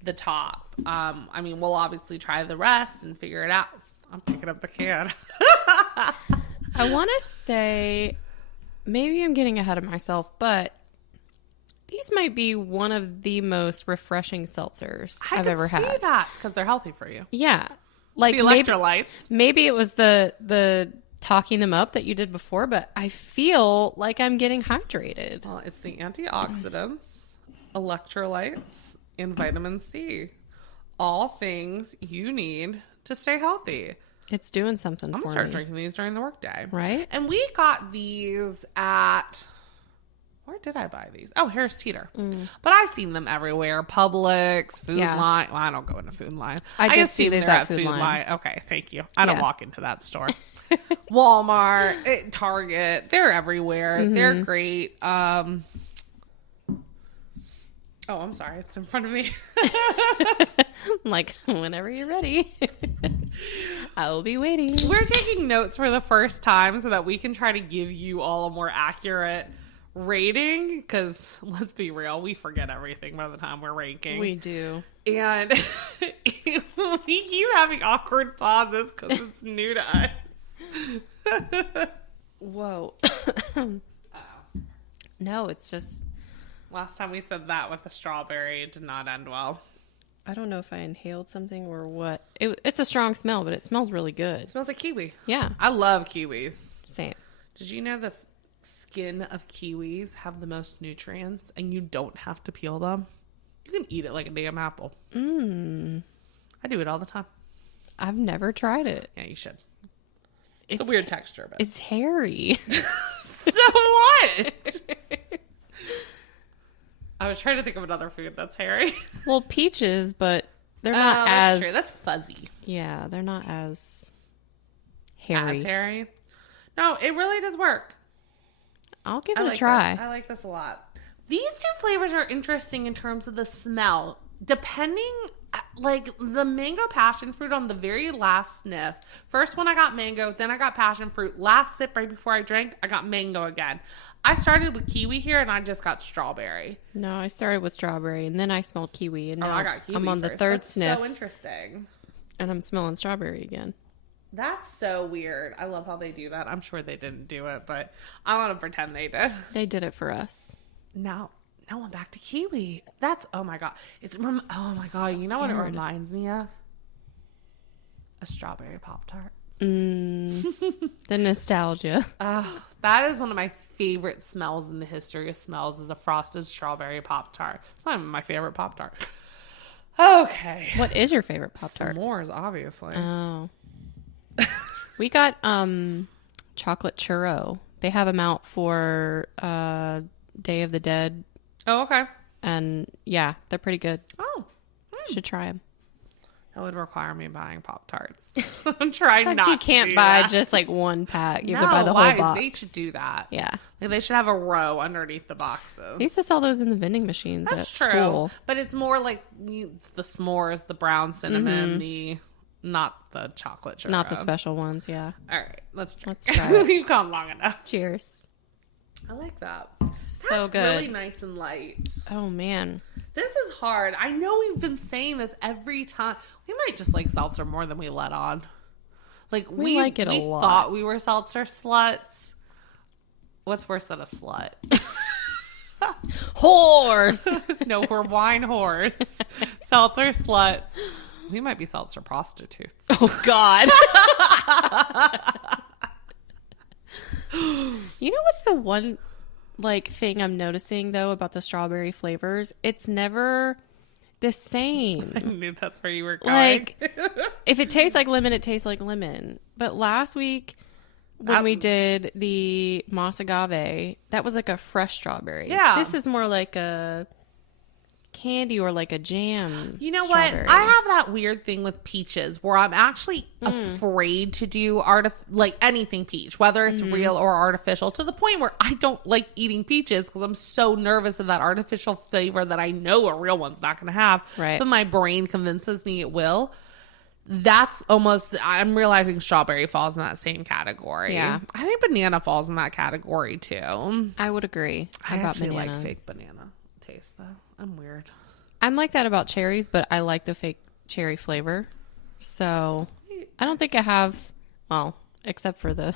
the top. I mean, we'll obviously try the rest and figure it out. I'm picking up the can. I want to say, maybe I'm getting ahead of myself, but these might be one of the most refreshing seltzers I've ever had. I can see that because they're healthy for you. Yeah. Like The electrolytes. Maybe it was the talking them up that you did before, but I feel like I'm getting hydrated. Well, it's the antioxidants, electrolytes, and vitamin C. All things you need to stay healthy. It's doing something I'm for going to start me. drinking these during the workday. Right? And we got these at... Where did I buy these? Oh, Harris Teeter. But I've seen them everywhere. Publix, Food Yeah. Line. Well, I don't go into Food Line. I just assume see these they're at Food Line. Okay, thank you. I don't Yeah. walk into that store. Walmart, Target. They're everywhere. They're great. Oh, I'm sorry. It's in front of me. I'm like, whenever you're ready, I will be waiting. We're taking notes for the first time so that we can try to give you all a more accurate rating, because let's be real, we forget everything by the time we're ranking. We do. And we keep having awkward pauses because it's new to us. Whoa. No, it's just, Last time we said that with a strawberry, it did not end well. I don't know if I inhaled something or what. It's a strong smell, but it smells really good. It smells like kiwi. Yeah, I love kiwis. same. Did you know the skin of kiwis have the most nutrients and you don't have to peel them? You can eat it like a damn apple. I do it all the time. I've never tried it. Yeah, you should. It's a weird texture, but It's hairy. so what? I was trying to think of another food that's hairy. Well, peaches, but they're Oh, not that's as true. That's fuzzy. Yeah, they're not as hairy. As hairy. No, it really does work. I'll give I it a like try. This. I like this a lot. These two flavors are interesting in terms of the smell. Depending, like the mango passion fruit on the very last sniff. First one I got mango, then I got passion fruit. Last sip right before I drank, I got mango again. I started with kiwi here and I just got strawberry. No, I started with strawberry and then I smelled kiwi and now I got kiwi I'm on the first. third That's sniff so interesting. and I'm smelling strawberry again. That's so weird. I love how they do that. I'm sure they didn't do it, but I want to pretend they did. They did it for us. Now I'm back to kiwi. That's, oh my God. Oh my God. You know what it weird. reminds me of? A strawberry Pop-Tart. The nostalgia. That is one of my favorite smells in the history of smells, is a frosted strawberry Pop-Tart. It's not even my favorite Pop-Tart. Okay. What is your favorite Pop-Tart? S'mores, obviously. Oh. We got chocolate churro. They have them out for Day of the Dead. Oh, okay. And yeah, they're pretty good. Oh. Should try them. That would require me buying Pop-Tarts. I'm trying Like not you to can't do buy that. just like one pack. You have No, to buy the why? whole box. They should do that. Yeah. Like they should have a row underneath the I boxes. used to sell those in the vending machines That's at true. school. But it's more like it's the s'mores, the brown cinnamon, not the chocolate churro. Not the special ones, yeah. All right, let's drink. Let's try it. We've gone long enough. Cheers. I like that. So That's good. really nice and light. Oh, man. This is hard. I know we've been saying this every time. We might just like seltzer more than we let on. Like We like it a we lot. thought we were seltzer sluts. What's worse than a slut? Horse. No, we're wine whores. Seltzer sluts. We might be seltzer prostitutes. Oh, God. You know what's the one like thing I'm noticing though about the strawberry flavors? It's never the I same. knew that's where you were going. Like if it tastes like lemon, it tastes like lemon. But last week when we did the Moss Agave, that was like a fresh strawberry. Yeah. This is more like a candy or like a jam. You know strawberry. what? I have that weird thing with peaches where I'm actually afraid to do like anything peach, whether it's real or artificial, to the point where I don't like eating peaches because I'm so nervous of that artificial flavor that I know a real one's not going to have. Right. But my brain convinces me it will. That's almost, I'm realizing strawberry falls in that same category. Yeah. I think banana falls in that category too. I would agree. I about actually bananas. like fake banana taste though. I'm weird. I'm like that about cherries, but I like the fake cherry flavor. So I don't think I have, well, except for the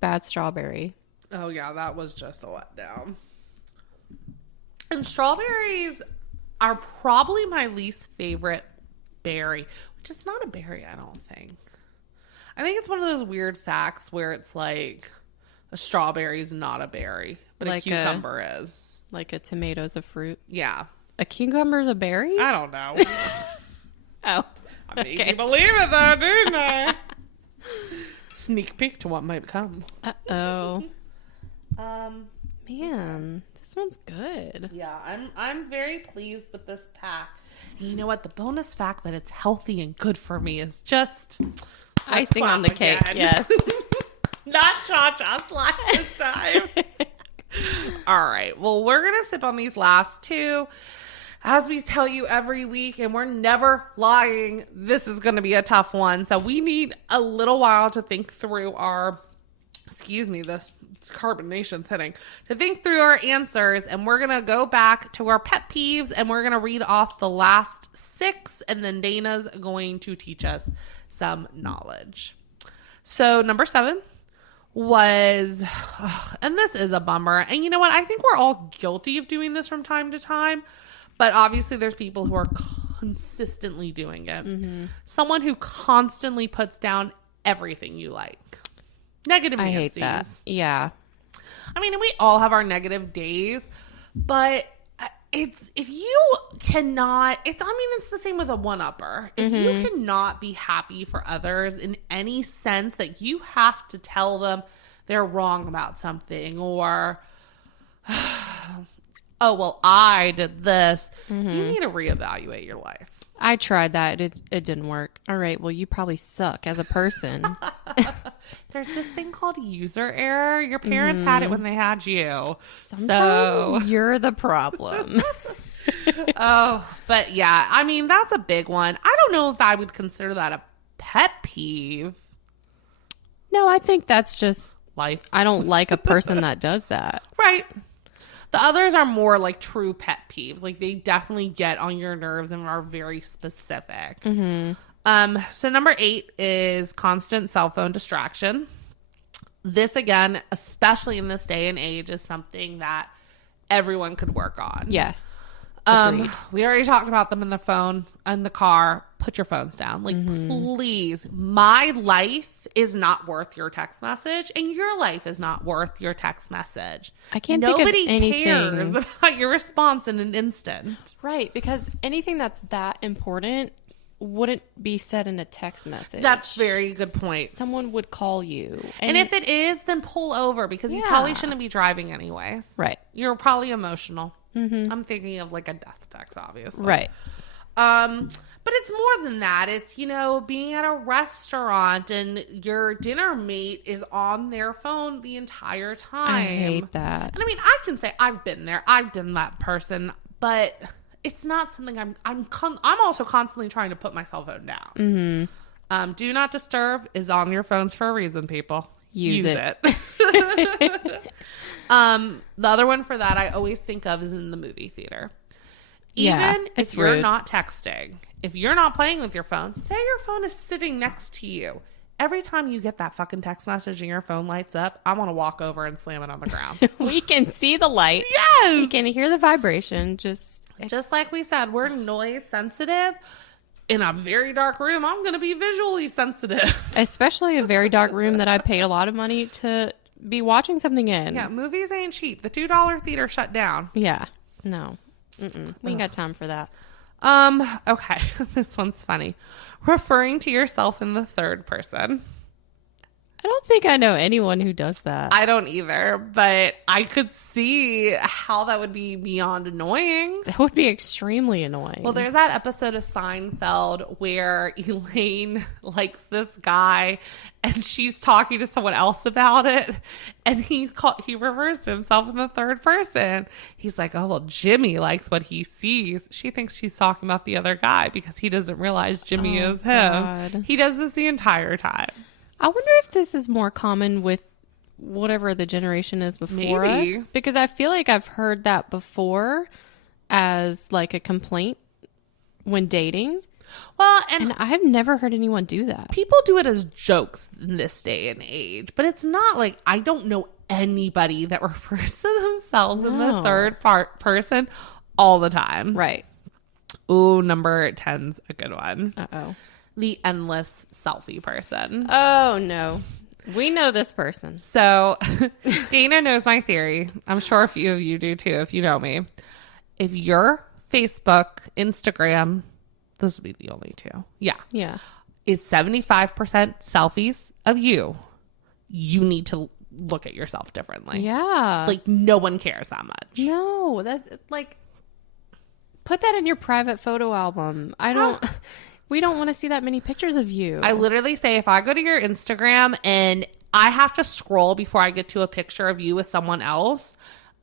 bad strawberry. Oh, yeah, that was just a letdown. And strawberries are probably my least favorite berry, which is not a berry, I don't think. I think it's one of those weird facts where it's like a strawberry is not a berry, but Like a cucumber is. Like a tomato's a fruit. Yeah. A cucumber's a berry? I don't know. Oh. I made you believe it, though, didn't I? Sneak peek to what might come. Uh-oh. Man, this one's good. Yeah, I'm very pleased with this pack. And you know what? The bonus fact that it's healthy and good for me is just Icing on the cake, yes. Not cha-cha slide this time. All right. Well, we're going to sip on these last two. As we tell you every week, and we're never lying, this is going to be a tough one. So we need a little while to think through our, this carbonation's hitting, to think through our answers. And we're going to go back to our pet peeves, and we're going to read off the last 6, and then Dana's going to teach us some knowledge. So number 7 was, and this is a bummer. And you know what? I think we're all guilty of doing this from time to time. But obviously there's people who are consistently doing it. Mm-hmm. Someone who constantly puts down everything you like. Negative Nancy's. I hate that. Yeah. I mean, we all have our negative days, but it's, if you cannot, it's the same with a one-upper. If you cannot be happy for others in any sense that you have to tell them they're wrong about something, or oh, well, I did this. You need to reevaluate your life. I tried that. It didn't work. All right. Well, you probably suck as a person. There's this thing called user error. Your parents had it when they had you. Sometimes you're the problem. Oh, but yeah, I mean, that's a big one. I don't know if I would consider that a pet peeve. No, I think that's just Life. I don't like a person that does that. Right. The others are more like true pet peeves. Like they definitely get on your nerves and are very specific. So number 8 is constant cell phone distraction. This, again, especially in this day and age, is something that everyone could work on. Yes. Agreed. We already talked about them in the phone, in the car. Put your phones down. Like, please, my life is not worth your text message, and your life is not worth your text message. I can't Nobody think of anything. cares about your response in an instant. Right, because anything that's that important wouldn't be said in a text message. That's a very good point. Someone would call you. And if it is, then pull over, because you probably shouldn't be driving anyways. Right. You're probably emotional. I'm thinking of like a death text, obviously. Right. But it's more than that. It's, you know, being at a restaurant and your dinner mate is on their phone the entire time. I hate that. And I mean, I can say I've been there. I've been that person, but it's not something I'm also constantly trying to put my cell phone down. Do not disturb is on your phones for a reason, people. Use it. The other one for that I always think of is in the movie theater. Even if you're rude. not texting, if you're not playing with your phone, say your phone is sitting next to you. Every time you get that fucking text message and your phone lights up, I want to walk over and slam it on the ground. We can see the light. Yes! We can hear the vibration. Just like we said, we're noise sensitive. In a very dark room, I'm going to be visually sensitive. Especially a very dark room that I paid a lot of money to be watching something in. Yeah, movies ain't cheap. The $2 theater shut down. Yeah. No. We ain't got time for that. Okay. This one's funny. Referring to yourself in the third person. I don't think I know anyone who does that. I don't either, but I could see how that would be beyond annoying. That would be extremely annoying. Well, there's that episode of Seinfeld where Elaine likes this guy and she's talking to someone else about it, and he refers to himself in the third person. He's like, oh, well, Jimmy likes what he sees. She thinks she's talking about the other guy because he doesn't realize Jimmy is him. God. He does this the entire time. I wonder if this is more common with whatever the generation is before Maybe. us. Because I feel like I've heard that before as like a complaint when dating. Well, And I have never heard anyone do that. people do it as jokes in this day and age, but it's not like I don't know anybody that refers to themselves in the No. third person all the time. Right. Ooh, number 10's a good one. Uh-oh. The endless selfie person. Oh, no. We know this person. So Dana knows my theory. I'm sure a few of you do too, if you know me. If your Facebook, Instagram, those would be the only two. Yeah. Yeah. Is 75% selfies of you, you need to look at yourself differently. Yeah. Like, no one cares that much. No, that like put that in your private photo album. We don't want to see that many pictures of you. I literally say if I go to your Instagram and I have to scroll before I get to a picture of you with someone else,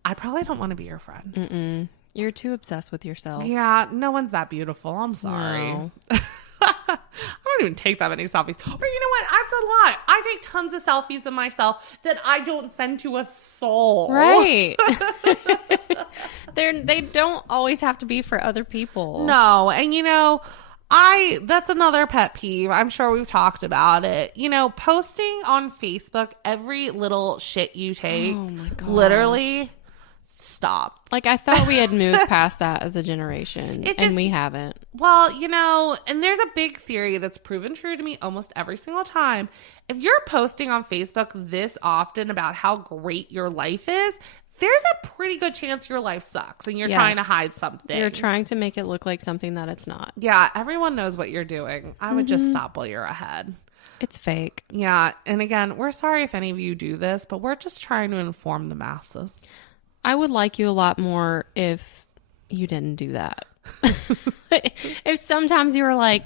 I probably don't want to be your friend. You're too obsessed with yourself. Yeah, no one's that beautiful. I'm sorry. No. I don't even take that many selfies. Or you know what? That's a lie. I take tons of selfies of myself that I don't send to a soul. Right. They don't always have to be for other people. No, and you know, that's another pet peeve. I'm sure we've talked about it. You know, posting on Facebook every little shit you take. Oh my gosh. Literally, stop. Like, I thought we had moved past that as a generation, and we haven't. Well, you know, and there's a big theory that's proven true to me almost every single time. If you're posting on Facebook this often about how great your life is, there's a pretty good chance your life sucks and you're trying to hide something. You're trying to make it look like something that it's not. Yeah, everyone knows what you're doing. I would just stop while you're ahead. It's fake. Yeah, and again, we're sorry if any of you do this, but we're just trying to inform the masses. I would like you a lot more if you didn't do that. If sometimes you were like,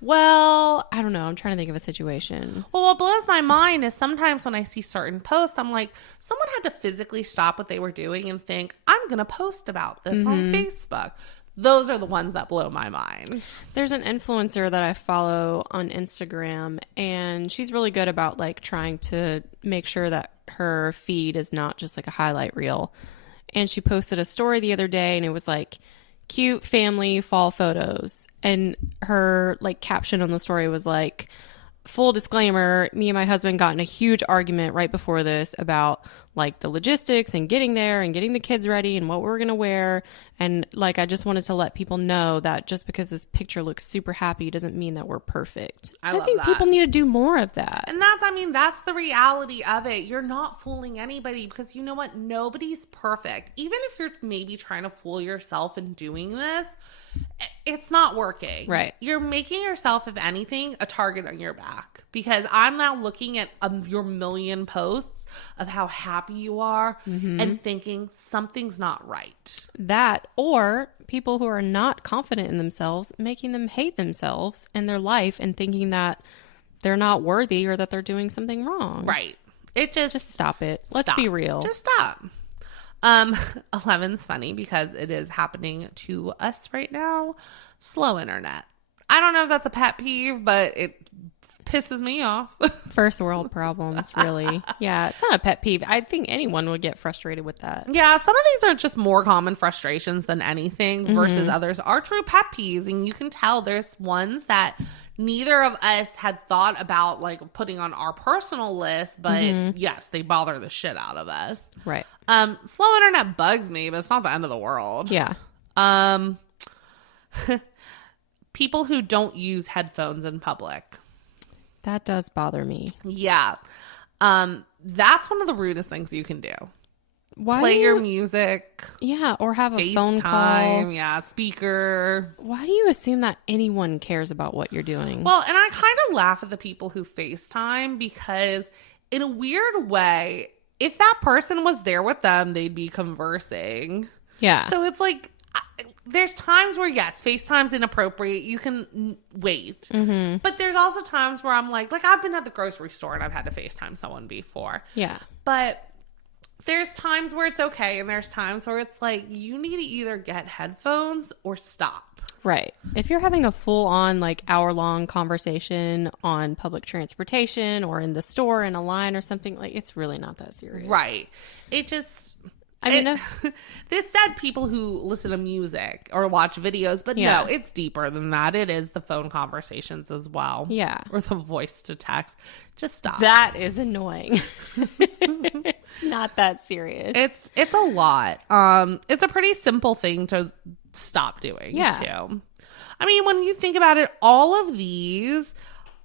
well, I don't know. I'm trying to think of a situation. Well, what blows my mind is sometimes when I see certain posts, I'm like, someone had to physically stop what they were doing and think, I'm going to post about this on Facebook. Those are the ones that blow my mind. There's an influencer that I follow on Instagram, and she's really good about like trying to make sure that her feed is not just like a highlight reel. And she posted a story the other day, and it was like cute family fall photos. And her like caption on the story was like, full disclaimer, me and my husband got in a huge argument right before this about like the logistics and getting there and getting the kids ready and what we're going to wear. And like, I just wanted to let people know that just because this picture looks super happy doesn't mean that we're perfect. I love think that. people need to do more of that. And that's the reality of it. You're not fooling anybody because you know what? Nobody's perfect. Even if you're maybe trying to fool yourself in doing this, it's not working. Right. You're making yourself, if anything, a target on your back because I'm now looking at your million posts of how happy you are and thinking something's not right. That that. Or people who are not confident in themselves, making them hate themselves and their life and thinking that they're not worthy or that they're doing something wrong. Right. Just stop it. Let's be real. Just stop. 11's funny because it is happening to us right now. Slow internet. I don't know if that's a pet peeve, but it pisses me off. First world problems, really. Yeah, it's not a pet peeve. I think anyone would get frustrated with that. Yeah, some of these are just more common frustrations than anything versus others are true pet peeves. And you can tell there's ones that neither of us had thought about like putting on our personal list, but yes, they bother the shit out of us. Right. Slow internet bugs me, but it's not the end of the world. Yeah. People who don't use headphones in public. That does bother me. Yeah. That's one of the rudest things you can do. Why Play your music. Yeah, or have a FaceTime, phone call. Yeah, speaker. Why do you assume that anyone cares about what you're doing? Well, and I kind of laugh at the people who FaceTime because in a weird way, if that person was there with them, they'd be conversing. Yeah. So it's like, there's times where, yes, FaceTime's inappropriate. You can wait. But there's also times where I'm like I've been at the grocery store and I've had to FaceTime someone before. Yeah. But there's times where it's okay. And there's times where it's like, you need to either get headphones or stop. Right. If you're having a full-on, like, hour-long conversation on public transportation or in the store in a line or something, like, it's really not that serious. Right. It just... this said people who listen to music or watch videos, but no, it's deeper than that. It is the phone conversations as well. Yeah. Or the voice to text. Just stop. That is annoying. It's not that serious. It's a lot. It's a pretty simple thing to stop doing too. I mean, when you think about it, all of these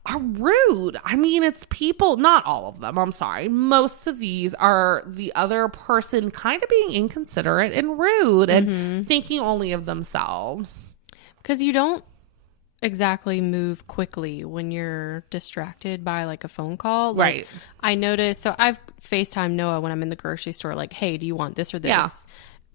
are rude. I mean, it's people, not all of them, I'm sorry. Most of these are the other person kind of being inconsiderate and rude and thinking only of themselves. Because you don't exactly move quickly when you're distracted by like a phone call. Like, right. I noticed, so I've FaceTime Noah when I'm in the grocery store, like, hey, do you want this or this? Yeah.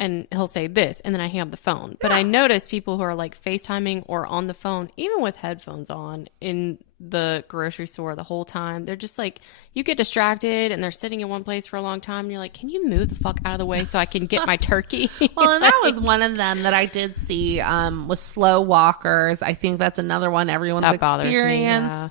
And he'll say this, and then I hang up the phone. But I notice people who are like FaceTiming or on the phone, even with headphones on in the grocery store the whole time, they're just like, you get distracted and they're sitting in one place for a long time. And you're like, can you move the fuck out of the way so I can get my turkey? Well, and that was one of them that I did see was slow walkers. I think that's another one everyone's experienced. Me, yeah.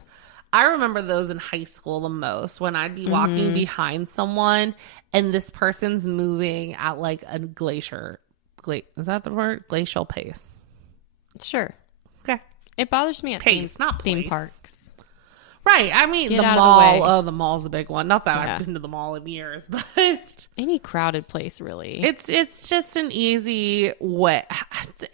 I remember those in high school the most when I'd be walking behind someone and this person's moving at like a is that the word? Glacial pace. Sure. Okay. It bothers me at theme parks. Right. I mean, Get the out mall. of the way. Oh, the mall's a big one. Not that I've been to the mall in years, but any crowded place, really. It's just an easy way.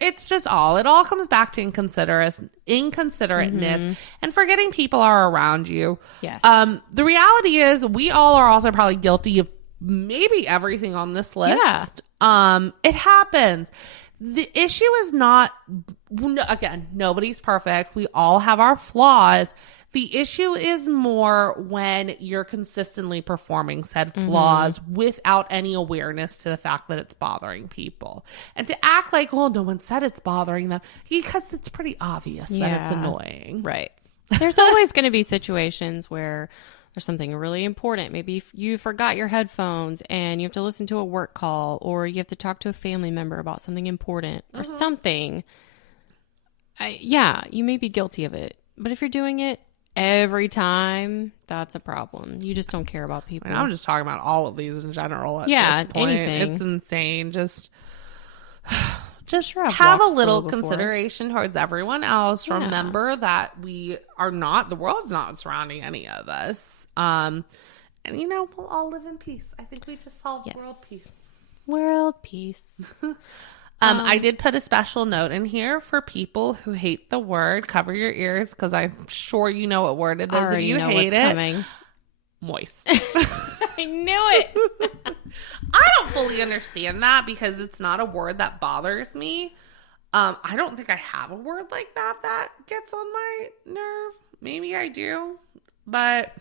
It's just it all comes back to inconsiderateness and forgetting people are around you. Yes. The reality is we all are also probably guilty of maybe everything on this list. Yeah. It happens. The issue is not, again, nobody's perfect. We all have our flaws. The issue is more when you're consistently performing said flaws without any awareness to the fact that it's bothering people. And to act like, well, no one said it's bothering them, because it's pretty obvious that it's annoying. Right. There's always going to be situations where there's something really important. Maybe you forgot your headphones and you have to listen to a work call, or you have to talk to a family member about something important or something. You may be guilty of it. But if you're doing it every time, that's a problem. You just don't care about people. I mean, I'm just talking about all of these in general at this point. Anything. It's insane. Just have a little consideration towards everyone else. Yeah. Remember that the world's not surrounding any of us. And we'll all live in peace. I think we just solved world peace. World peace. I did put a special note in here for people who hate the word. Cover your ears, because I'm sure you know what word it is. Already if you know hate what's it. Coming. Moist. I knew it. I don't fully understand that because it's not a word that bothers me. I don't think I have a word like that gets on my nerve. Maybe I do, but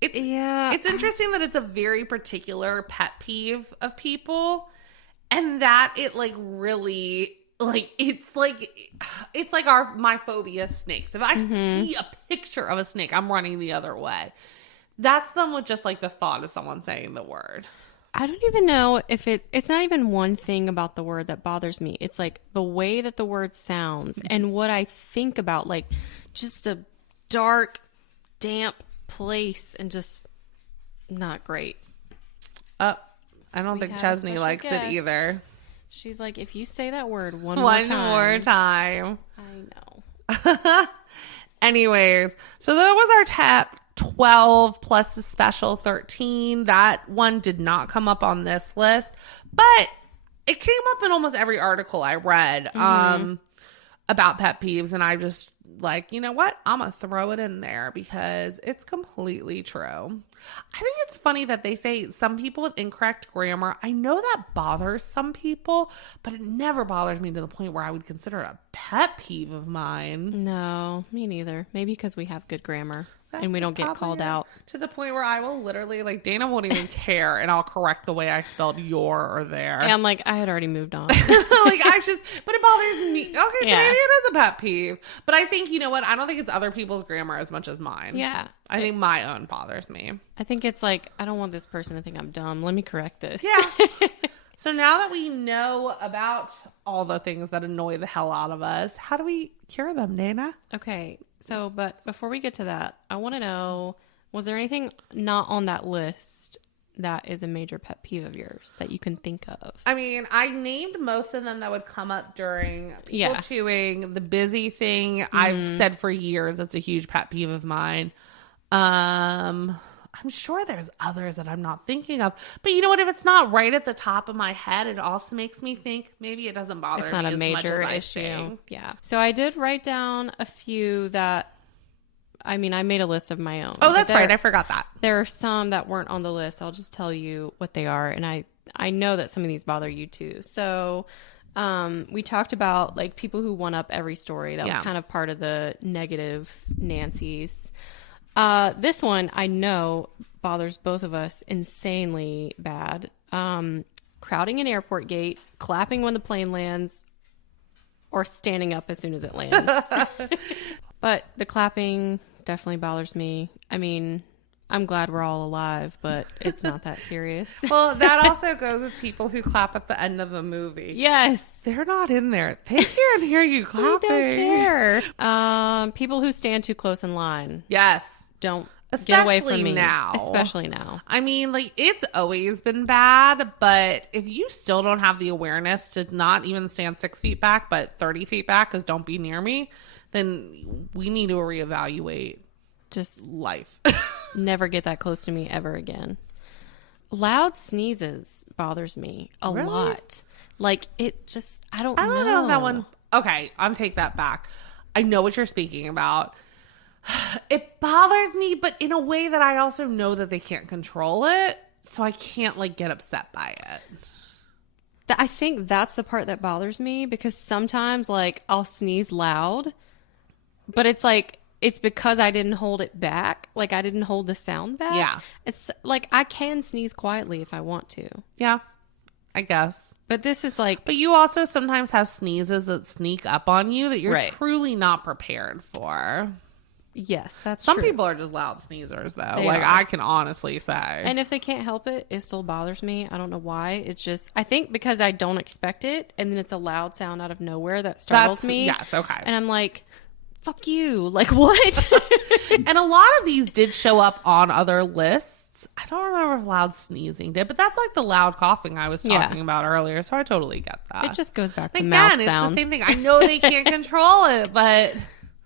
it's interesting that it's a very particular pet peeve of people. And that it like really like it's like my phobia of snakes. If I see a picture of a snake, I'm running the other way. That's them with just like the thought of someone saying the word. I don't even know if it's not even one thing about the word that bothers me. It's like the way that the word sounds and what I think about, like just a dark, damp place and just not great. I don't think Chesney likes it either. She's like, if you say that word one more I time. know. Anyways, so that was our top 12 plus the special 13. That one did not come up on this list, but it came up in almost every article I read about pet peeves, and I just like, you know what? I'm going to throw it in there because it's completely true. I think it's funny that they say some people with incorrect grammar. I know that bothers some people, but it never bothers me to the point where I would consider it a pet peeve of mine. No, me neither. Maybe because we have good grammar and we don't get called out. To the point where I will literally, like, Dana won't even care and I'll correct the way I spelled your or there. And I'm like, I had already moved on. But it bothers me. Okay, so maybe it is a pet peeve. But I think, you know what? I don't think it's other people's grammar as much as mine. Yeah. I think my own bothers me. I think it's like, I don't want this person to think I'm dumb. Let me correct this. Yeah. So now that we know about all the things that annoy the hell out of us, how do we cure them, Dana? Okay. So, but before we get to that, I want to know, was there anything not on that list that is a major pet peeve of yours that you can think of? I mean, I named most of them that would come up during people chewing. The busy thing, I've said for years, it's a huge pet peeve of mine. I'm sure there's others that I'm not thinking of. But you know what? If it's not right at the top of my head, it also makes me think maybe it doesn't bother me as much as I think. It's not a major issue. Yeah. So I did write down a few that, I mean, I made a list of my own. Oh, that's right. I forgot that. There are some that weren't on the list. I'll just tell you what they are. And I know that some of these bother you too. So we talked about like people who one up every story. That was kind of part of the negative Nancy's. This one I know bothers both of us insanely bad. Crowding an airport gate, clapping when the plane lands, or standing up as soon as it lands. But the clapping definitely bothers me. I mean, I'm glad we're all alive, but it's not that serious. Well, that also goes with people who clap at the end of the movie. Yes. They're not in there. They can't hear you clapping. They don't care. People who stand too close in line. Yes. Don't Especially get away from me. Now. Especially now. I mean, like, it's always been bad, but if you still don't have the awareness to not even stand 6 feet back, but 30 feet back, because don't be near me, then we need to reevaluate just life. Never get that close to me ever again. Loud sneezes bothers me a lot. Like, it just, I don't know. Know if that one. Okay, I'm take that back. I know what you're speaking about. It bothers me, but in a way that I also know that they can't control it, so I can't like get upset by it. I think that's the part that bothers me, because sometimes like I'll sneeze loud, but it's like it's because I didn't hold it back, like I didn't hold the sound back. Yeah, it's like I can sneeze quietly if I want to. Yeah, I guess. But this is like, but you also sometimes have sneezes that sneak up on you that you're truly not prepared for. Yes, that's Some true. people are just loud sneezers, though. They like, are. I can honestly say. And if they can't help it, it still bothers me. I don't know why. It's just, I think because I don't expect it, and then it's a loud sound out of nowhere that startles me. Yes, okay. And I'm like, fuck you. Like, what? And a lot of these did show up on other lists. I don't remember if loud sneezing did, but that's like the loud coughing I was talking about earlier, so I totally get that. It just goes back to mouth sounds. It's the same thing. I know they can't control it, but...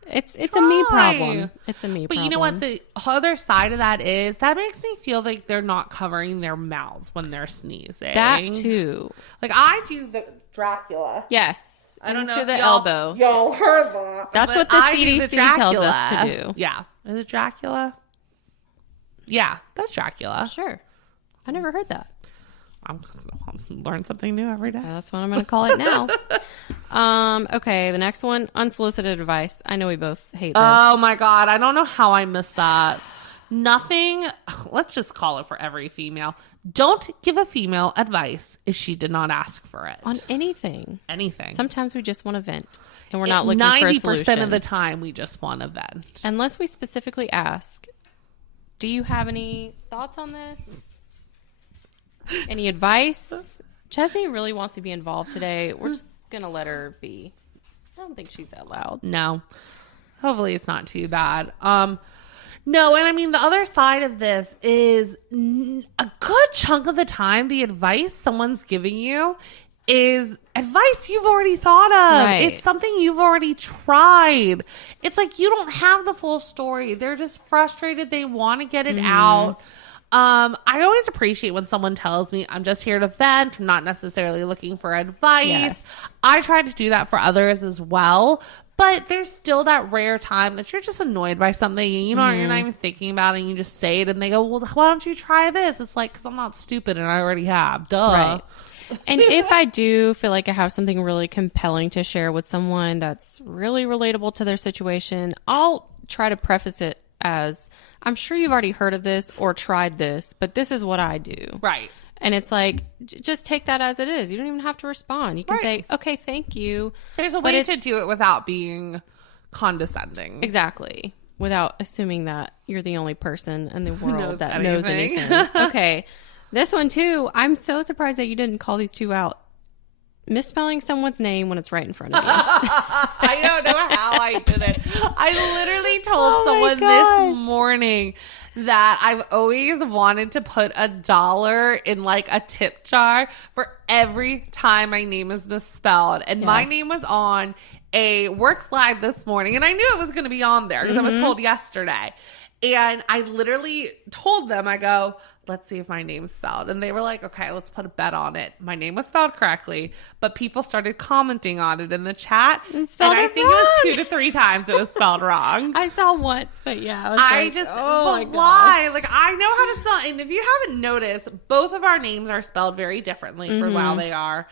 It's a me problem. It's a me problem. But you know what? The other side of that is that makes me feel like they're not covering their mouths when they're sneezing. That too. Like I do the Dracula. Yes. I don't know to the y'all, elbow. Y'all heard that. That's what the CDC tells us to do. Yeah. Is it Dracula? Yeah, that's Dracula. Sure. I never heard that. I'm learn something new every day. That's what I'm going to call it now. Okay, the next one, unsolicited advice. I know we both hate this. Oh my God. I don't know how I missed that. Nothing, let's just call it for every female. Don't give a female advice if she did not ask for it. On anything. Anything. Sometimes we just want to vent. And we're not looking for a solution. 90% of the time, we just want to vent. Unless we specifically ask, do you have any thoughts on this? Any advice? Chesney really wants to be involved today. We're just going to let her be. I don't think she's that loud. No. Hopefully it's not too bad. No, and I mean, the other side of this is a good chunk of the time, the advice someone's giving you is advice you've already thought of. Right. It's something you've already tried. It's like you don't have the full story. They're just frustrated. They want to get it out. I always appreciate when someone tells me I'm just here to vent. I'm not necessarily looking for advice. Yes. I try to do that for others as well. But there's still that rare time that you're just annoyed by something and you're not even thinking about it and you just say it and they go, well, why don't you try this? It's like, because I'm not stupid and I already have. Duh. Right. And if I do feel like I have something really compelling to share with someone that's really relatable to their situation, I'll try to preface it as, I'm sure you've already heard of this or tried this, but this is what I do. Right. And it's like, just take that as it is. You don't even have to respond. You can say, okay, thank you. There's a way to do it without being condescending. Exactly. Without assuming that you're the only person in the world that knows anything. anything. Okay. This one too. I'm so surprised that you didn't call these two out. Misspelling someone's name when it's right in front of you. I don't know how I did it. I literally told someone this morning that I've always wanted to put $1 in like a tip jar for every time my name is misspelled. And my name was on a work slide this morning. And I knew it was going to be on there because I was told yesterday. And I literally told them, I go, let's see if my name's spelled. And they were like, okay, let's put a bet on it. My name was spelled correctly, but people started commenting on it in the chat. And I think it was 2 to 3 times it was spelled wrong. I saw once, but yeah. Why? Like, I know how to spell. And if you haven't noticed, both of our names are spelled very differently for how they are.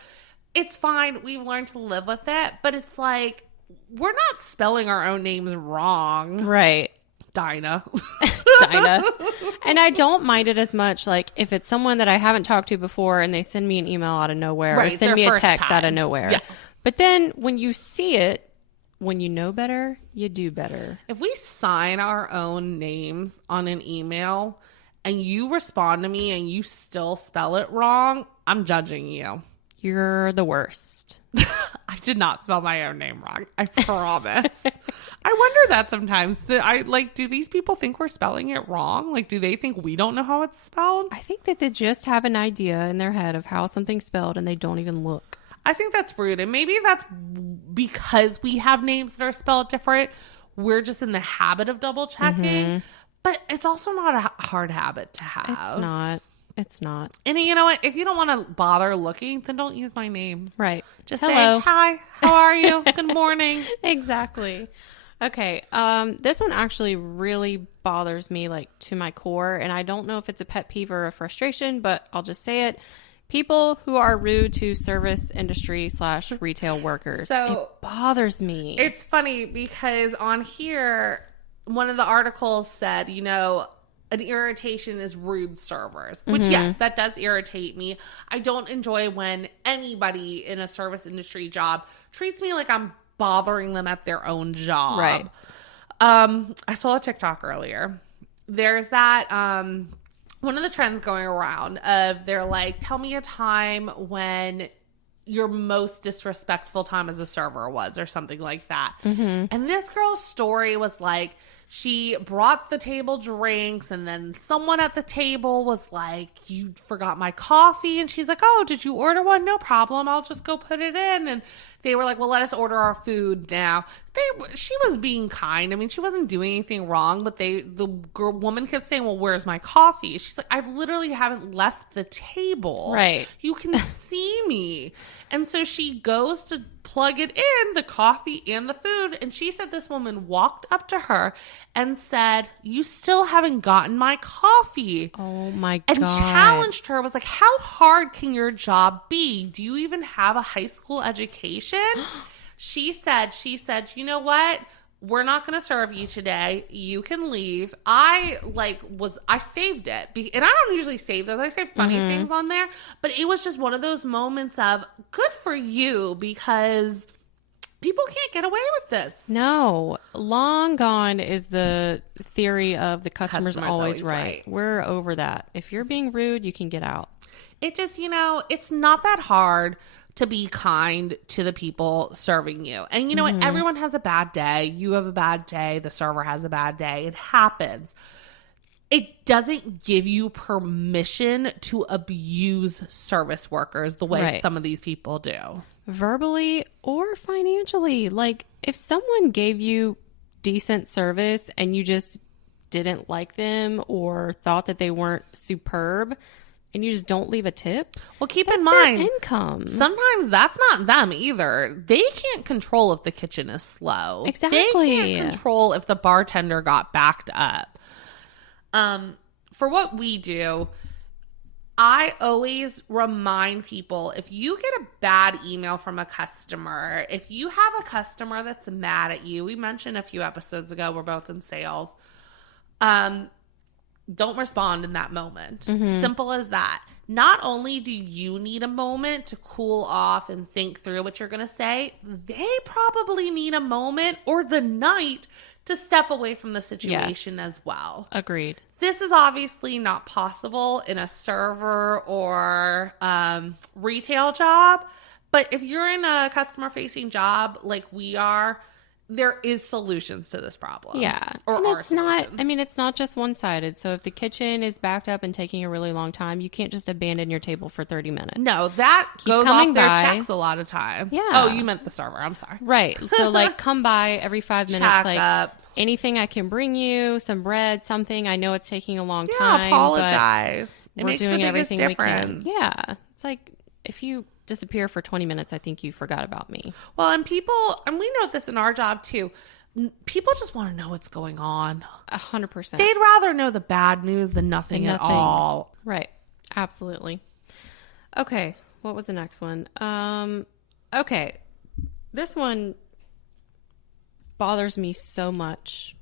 It's fine. We've learned to live with it. But it's like, we're not spelling our own names wrong. Right. Dinah. And I don't mind it as much like if it's someone that I haven't talked to before and they send me an email out of nowhere or send me a text out of nowhere. Yeah. But then when you see it, when you know better, you do better. If we sign our own names on an email and you respond to me and you still spell it wrong, I'm judging you. You're the worst. I did not spell my own name wrong. I promise. I wonder that sometimes. Do these people think we're spelling it wrong? Like, do they think we don't know how it's spelled? I think that they just have an idea in their head of how something's spelled and they don't even look. I think that's rude. And maybe that's because we have names that are spelled different. We're just in the habit of double checking. But it's also not a hard habit to have. It's not. And you know what? If you don't want to bother looking, then don't use my name. Right. Just hello. Say, hi, how are you? Good morning. Exactly. Okay. This one actually really bothers me, like, to my core. And I don't know if it's a pet peeve or a frustration, but I'll just say it. People who are rude to service industry / retail workers. So it bothers me. It's funny because on here, one of the articles said, an irritation is rude servers, which yes, that does irritate me. I don't enjoy when anybody in a service industry job treats me like I'm bothering them at their own job. Right. I saw a TikTok earlier. There's that, one of the trends going around of they're like, tell me a time when your most disrespectful time as a server was or something like that. And this girl's story was like, she brought the table drinks and then someone at the table was like, you forgot my coffee. And she's like, oh, did you order one? No problem. I'll just go put it in. And they were like, well, let us order our food now. She was being kind. I mean, she wasn't doing anything wrong, but the woman kept saying, well, where's my coffee? She's like, I literally haven't left the table. Right. You can see me. And so she goes to plug it in, the coffee and the food. And she said this woman walked up to her and said, you still haven't gotten my coffee. Oh my God. And challenged her, was like, how hard can your job be? Do you even have a high school education? She said, you know what? we're not going to serve you today. You can leave. I saved it. And I don't usually save those. I save funny things on there. But it was just one of those moments of good for you because people can't get away with this. No. Long gone is the theory of the customer's always right. We're over that. If you're being rude, you can get out. It just, it's not that hard to be kind to the people serving you. And you know what? Everyone has a bad day. You have a bad day. The server has a bad day. It happens. It doesn't give you permission to abuse service workers the way some of these people do. Verbally or financially. Like, if someone gave you decent service and you just didn't like them or thought that they weren't superb, and you just don't leave a tip, well, keep in mind, income. Sometimes that's not them either. They can't control if the kitchen is slow. Exactly. They can't control if the bartender got backed up. For what we do, I always remind people, if you get a bad email from a customer, if you have a customer that's mad at you, we mentioned a few episodes ago, we're both in sales, don't respond in that moment. Simple as that. Not only do you need a moment to cool off and think through what you're going to say, they probably need a moment or the night to step away from the situation as well. Agreed. This is obviously not possible in a server or retail job, but if you're in a customer-facing job like we are, there is solutions to this problem. Yeah. Or and it's solutions. not, I mean, it's not just one-sided. So if the kitchen is backed up and taking a really long time, you can't just abandon your table for 30 minutes. No, that goes off their checks a lot of time. Yeah. Oh, you meant the server. I'm sorry. Right. So like come by every 5 minutes. Check like up. Anything I can bring you, some bread, something. I know it's taking a long Yeah, time. apologize. But It we're makes doing the biggest everything difference. we can. Yeah. It's like if you disappear for 20 minutes, I think you forgot about me. Well, and we know this in our job too. People just want to know what's going on. 100%. They'd rather know the bad news than nothing at all. Right. Absolutely. Okay. What was the next one? Okay. This one bothers me so much.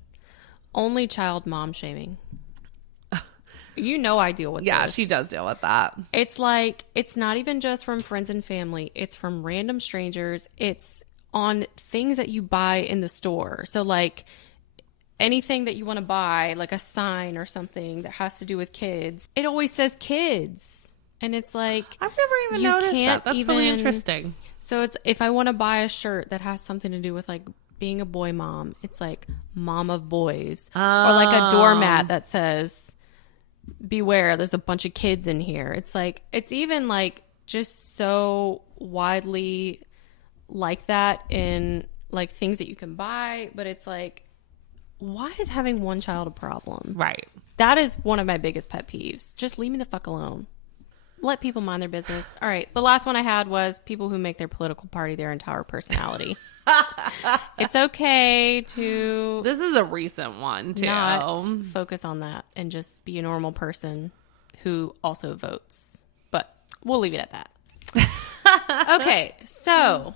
Only child mom shaming. You know I deal with Yeah, this. she does deal with that. It's like, it's not even just from friends and family. It's from random strangers. It's on things that you buy in the store. So like anything that you want to buy, like a sign or something that has to do with kids, it always says kids. And it's like, I've never even noticed that. That's really interesting. So it's, if I want to buy a shirt that has something to do with like being a boy mom, it's like mom of boys. Or like a doormat that says, beware, there's a bunch of kids in here. It's like, it's even like just so widely like that in like things that you can buy, but it's like, why is having one child a problem? Right. That is one of my biggest pet peeves. Just leave me the fuck alone. Let people mind their business. All right. The last one I had was people who make their political party their entire personality. It's okay to This is a recent one too. not focus on that and just be a normal person who also votes. But we'll leave it at that. Okay. So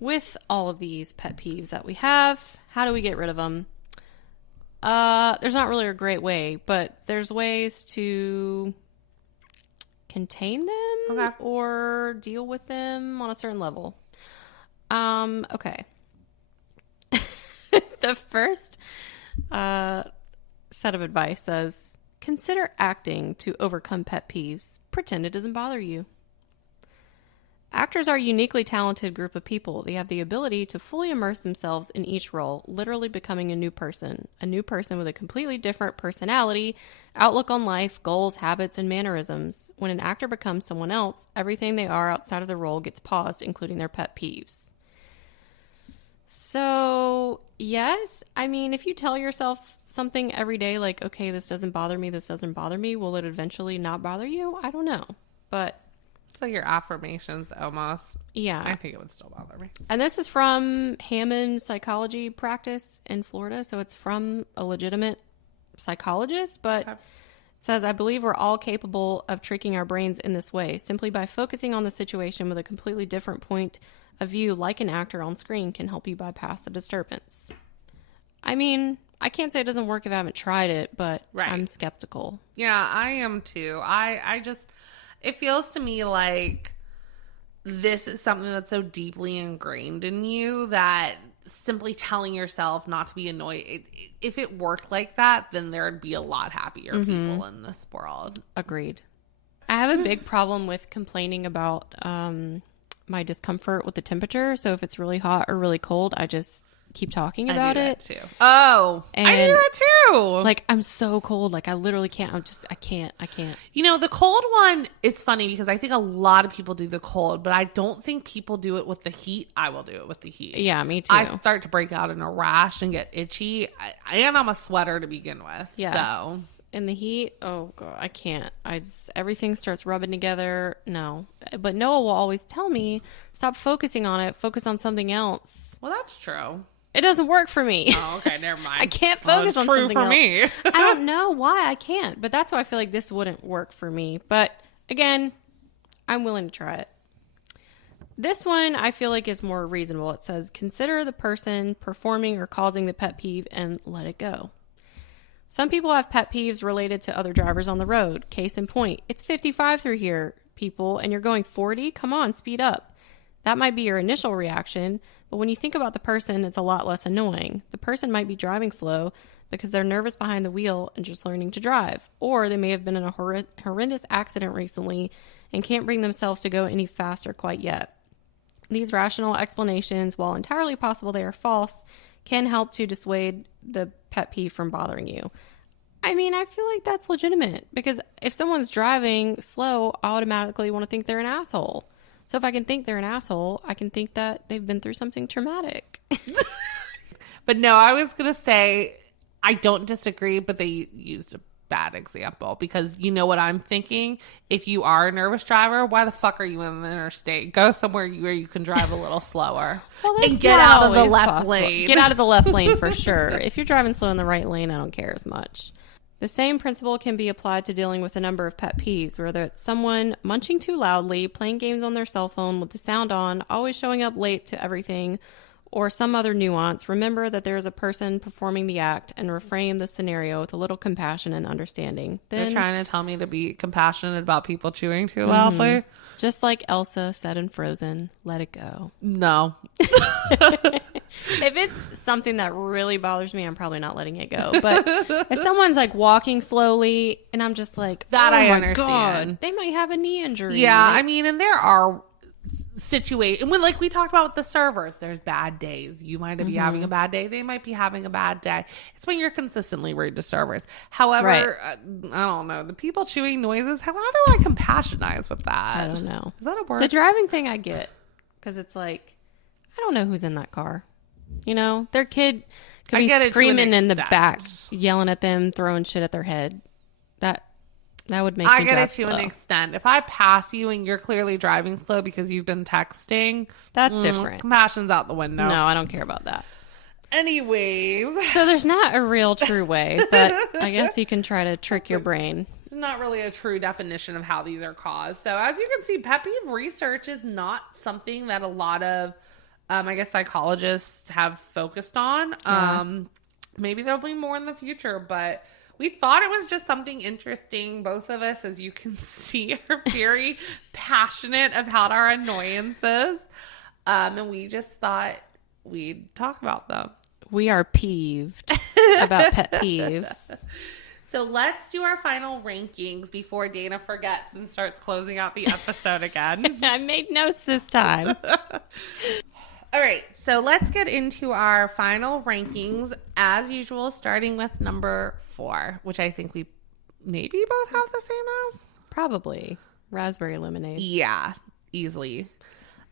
with all of these pet peeves that we have, how do we get rid of them? There's not really a great way, but there's ways to contain them or deal with them on a certain level. Okay. The first set of advice says, consider acting to overcome pet peeves. Pretend it doesn't bother you. Actors are a uniquely talented group of people. They have the ability to fully immerse themselves in each role, literally becoming a new person with a completely different personality, outlook on life, goals, habits, and mannerisms. When an actor becomes someone else, everything they are outside of the role gets paused, including their pet peeves. So, yes, I mean, if you tell yourself something every day, like, okay, this doesn't bother me, will it eventually not bother you? I don't know, but It's like your affirmations almost. yeah. I think it would still bother me. And this is from Hammond Psychology Practice in Florida. So it's from a legitimate psychologist, but it says, I believe we're all capable of tricking our brains in this way. Simply by focusing on the situation with a completely different point of view, like an actor on screen, can help you bypass the disturbance. I mean, I can't say it doesn't work if I haven't tried it, but Right. I'm skeptical. Yeah, I am too. I just, it feels to me like this is something that's so deeply ingrained in you that simply telling yourself not to be annoyed, if it worked like that, then there'd be a lot happier people in this world. Agreed. I have a big problem with complaining about my discomfort with the temperature. So if it's really hot or really cold, I just keep talking about it too. Oh, I do that too. Like, I'm so cold. Like, I literally can't. I can't. You know, the cold one is funny because I think a lot of people do the cold, but I don't think people do it with the heat. I will do it with the heat. Yeah, me too. I start to break out in a rash and get itchy. And I'm a sweater to begin with. Yes. So. In the heat, oh god, I can't. Everything starts rubbing together. No. But Noah will always tell me, stop focusing on it. Focus on something else. Well, that's true. It doesn't work for me. Oh, okay, never mind. I can't focus on something else. True for me. I don't know why I can't, but that's why I feel like this wouldn't work for me. But again, I'm willing to try it. This one I feel like is more reasonable. It says, consider the person performing or causing the pet peeve and let it go. Some people have pet peeves related to other drivers on the road. Case in point, it's 55 through here, people, and you're going 40? Come on, speed up. That might be your initial reaction, but when you think about the person, it's a lot less annoying. The person might be driving slow because they're nervous behind the wheel and just learning to drive, or they may have been in a horrendous accident recently and can't bring themselves to go any faster quite yet. These rational explanations, while entirely possible they are false, can help to dissuade the pet peeve from bothering you. I mean, I feel like that's legitimate because if someone's driving slow, I automatically want to think they're an asshole. So if I can think they're an asshole, I can think that they've been through something traumatic. But no, I was going to say, I don't disagree, but they used a bad example because you know what I'm thinking? If you are a nervous driver, why the fuck are you in the interstate? Go somewhere where you can drive a little slower and get out of the left lane. Get out of the left lane for sure. If you're driving slow in the right lane, I don't care as much. The same principle can be applied to dealing with a number of pet peeves, whether it's someone munching too loudly, playing games on their cell phone with the sound on, always showing up late to everything, or some other nuance. Remember that there is a person performing the act and reframe the scenario with a little compassion and understanding. They're trying to tell me to be compassionate about people chewing too loudly. Just like Elsa said in Frozen, let it go. No. If it's something that really bothers me, I'm probably not letting it go. But if someone's like walking slowly and I'm just like, that oh I my understand. God, they might have a knee injury. Yeah, I mean, and there are situations, like we talked about with the servers, there's bad days. You might be having a bad day. They might be having a bad day. It's when you're consistently rude to servers. However, I don't know. The people chewing noises, how do I compationize with that? I don't know. Is that a word? The driving thing I get because it's like, I don't know who's in that car. You know, their kid could be screaming in the back, yelling at them, throwing shit at their head. That would make me I get it slow. to an extent. If I pass you and you're clearly driving slow because you've been texting, that's different. Compassion's out the window. No, I don't care about that. Anyways. So there's not a real true way, but I guess you can try to trick your brain. Not really a true definition of how these are caused. So as you can see, pet peeve research is not something that a lot of, I guess, psychologists have focused on. Yeah. Maybe there'll be more in the future, but we thought it was just something interesting. Both of us, as you can see, are very passionate about our annoyances. And we just thought we'd talk about them. We are peeved about pet peeves. So let's do our final rankings before Dana forgets and starts closing out the episode again. I made notes this time. All right, so let's get into our final rankings, as usual, starting with number 4, which I think we maybe both have the same as. Probably. Raspberry lemonade. Yeah, easily.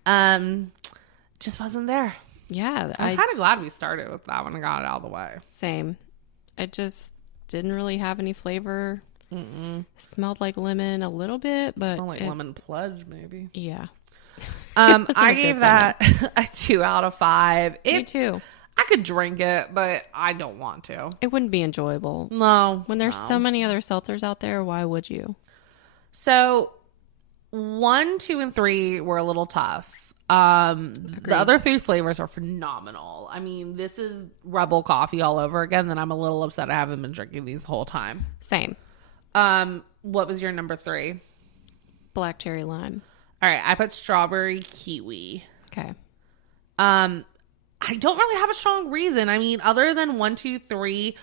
Just wasn't there. Yeah. I'm kind of glad we started with that one and got it out of the way. Same. It just didn't really have any flavor. Smelled like lemon a little bit, but smelled like lemon pledge, maybe. Yeah. I gave that a 2 out of 5. Me too. I could drink it, but I don't want to. It wouldn't be enjoyable. No. When there's so many other seltzers out there, why would you? So 1, 2, and 3 were a little tough. The other 3 flavors are phenomenal. I mean, this is Rebel coffee all over again. Then I'm a little upset I haven't been drinking these the whole time. Same. What was your number 3? Black cherry lime. All right, I put strawberry kiwi. Okay. I don't really have a strong reason. I mean, other than 1, 2, 3,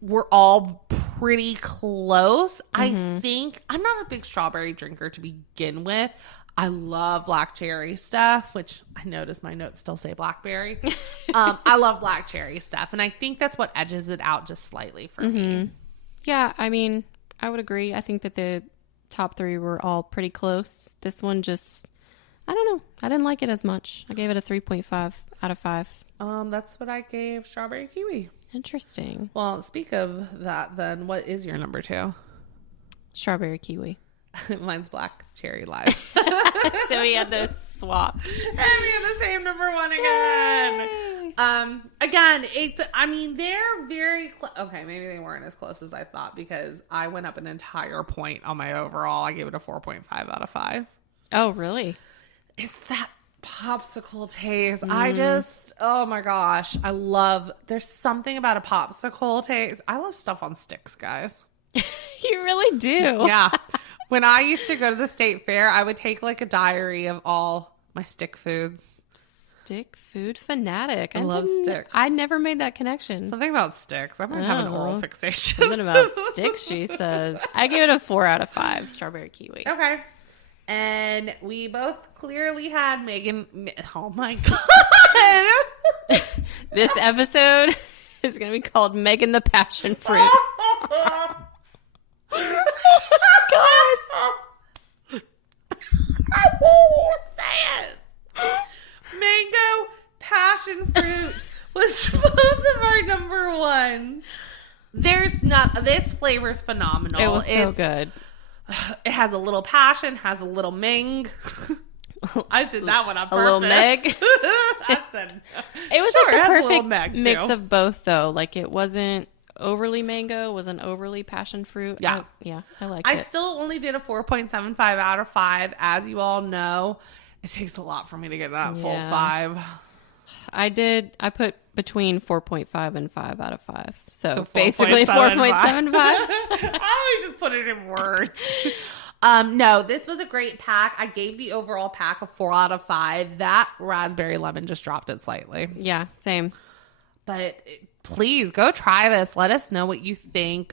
we're all pretty close. I think I'm not a big strawberry drinker to begin with. I love black cherry stuff, which I notice my notes still say blackberry. I love black cherry stuff, and I think that's what edges it out just slightly for me. Yeah, I mean, I would agree. I think that the top 3 were all pretty close. This one just, I don't know. I didn't like it as much. I gave it a 3.5 out of 5. That's what I gave strawberry kiwi. Interesting. Well, speak of that, then what is your number 2? Strawberry kiwi. Mine's black cherry lime. So we had this swapped. And we have the same number 1 again. Yay. Again, I mean, they're very okay, maybe they weren't as close as I thought because I went up an entire point on my overall. I gave it a 4.5 out of 5. Oh, really? It's that popsicle taste. I just, oh my gosh, there's something about a popsicle taste. I love stuff on sticks, guys. You really do. Yeah. When I used to go to the state fair, I would take like a diary of all my stick foods. Stick food fanatic. I love sticks. I never made that connection. Something about sticks. I might have an oral fixation. Something about sticks, she says. I give it a 4 out of 5. Strawberry kiwi. Okay. And we both clearly had Megan. Oh my God. This episode is going to be called Megan the Passion Fruit. God. I won't say it. Mango passion fruit was both of our number 1. This flavor is phenomenal. It was so good. It has a little passion, has a little Ming. I said that one on purpose. A little Meg. I said, it was sure, like it the has a little perfect Meg, mix too. of both, though. Like, it wasn't overly mango, wasn't overly passion fruit. Yeah. I liked I it. still only did a 4.75 out of 5. As you all know, it takes a lot for me to get that full 5. I put between 4.5 and 5 out of 5. So, 4.75. basically 4.75. I always just put it in words. No, this was a great pack. I gave the overall pack a 4 out of 5. That raspberry lemon just dropped it slightly. Yeah, same. But please go try this. Let us know what you think.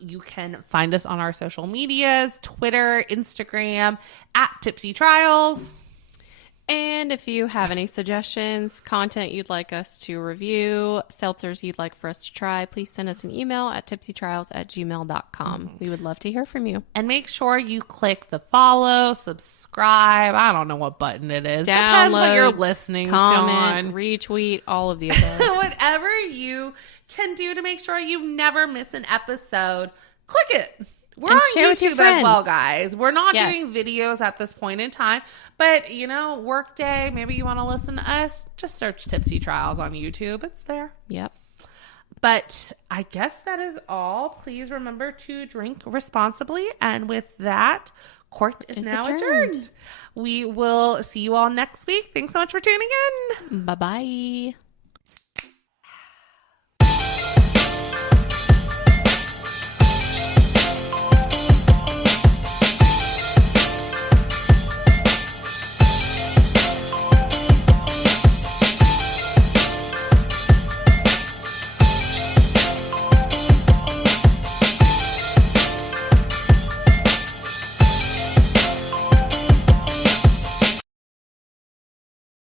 You can find us on our social medias, Twitter, Instagram, at Tipsy Trials. And if you have any suggestions, content you'd like us to review, seltzers you'd like for us to try, please send us an email at tipsytrials@gmail.com. We would love to hear from you. And make sure you click the follow, subscribe. I don't know what button it is. Depends what Download, you're listening comment, to. retweet, all of the above. Whatever you can do to make sure you never miss an episode, click it. We're And on share with your YouTube as well, friends. guys. We're not Yes. doing videos at this point in time. But, work day, maybe you want to listen to us, just search Tipsy Trials on YouTube. It's there. Yep. But I guess that is all. Please remember to drink responsibly. And with that, court is now adjourned. We will see you all next week. Thanks so much for tuning in. Bye-bye.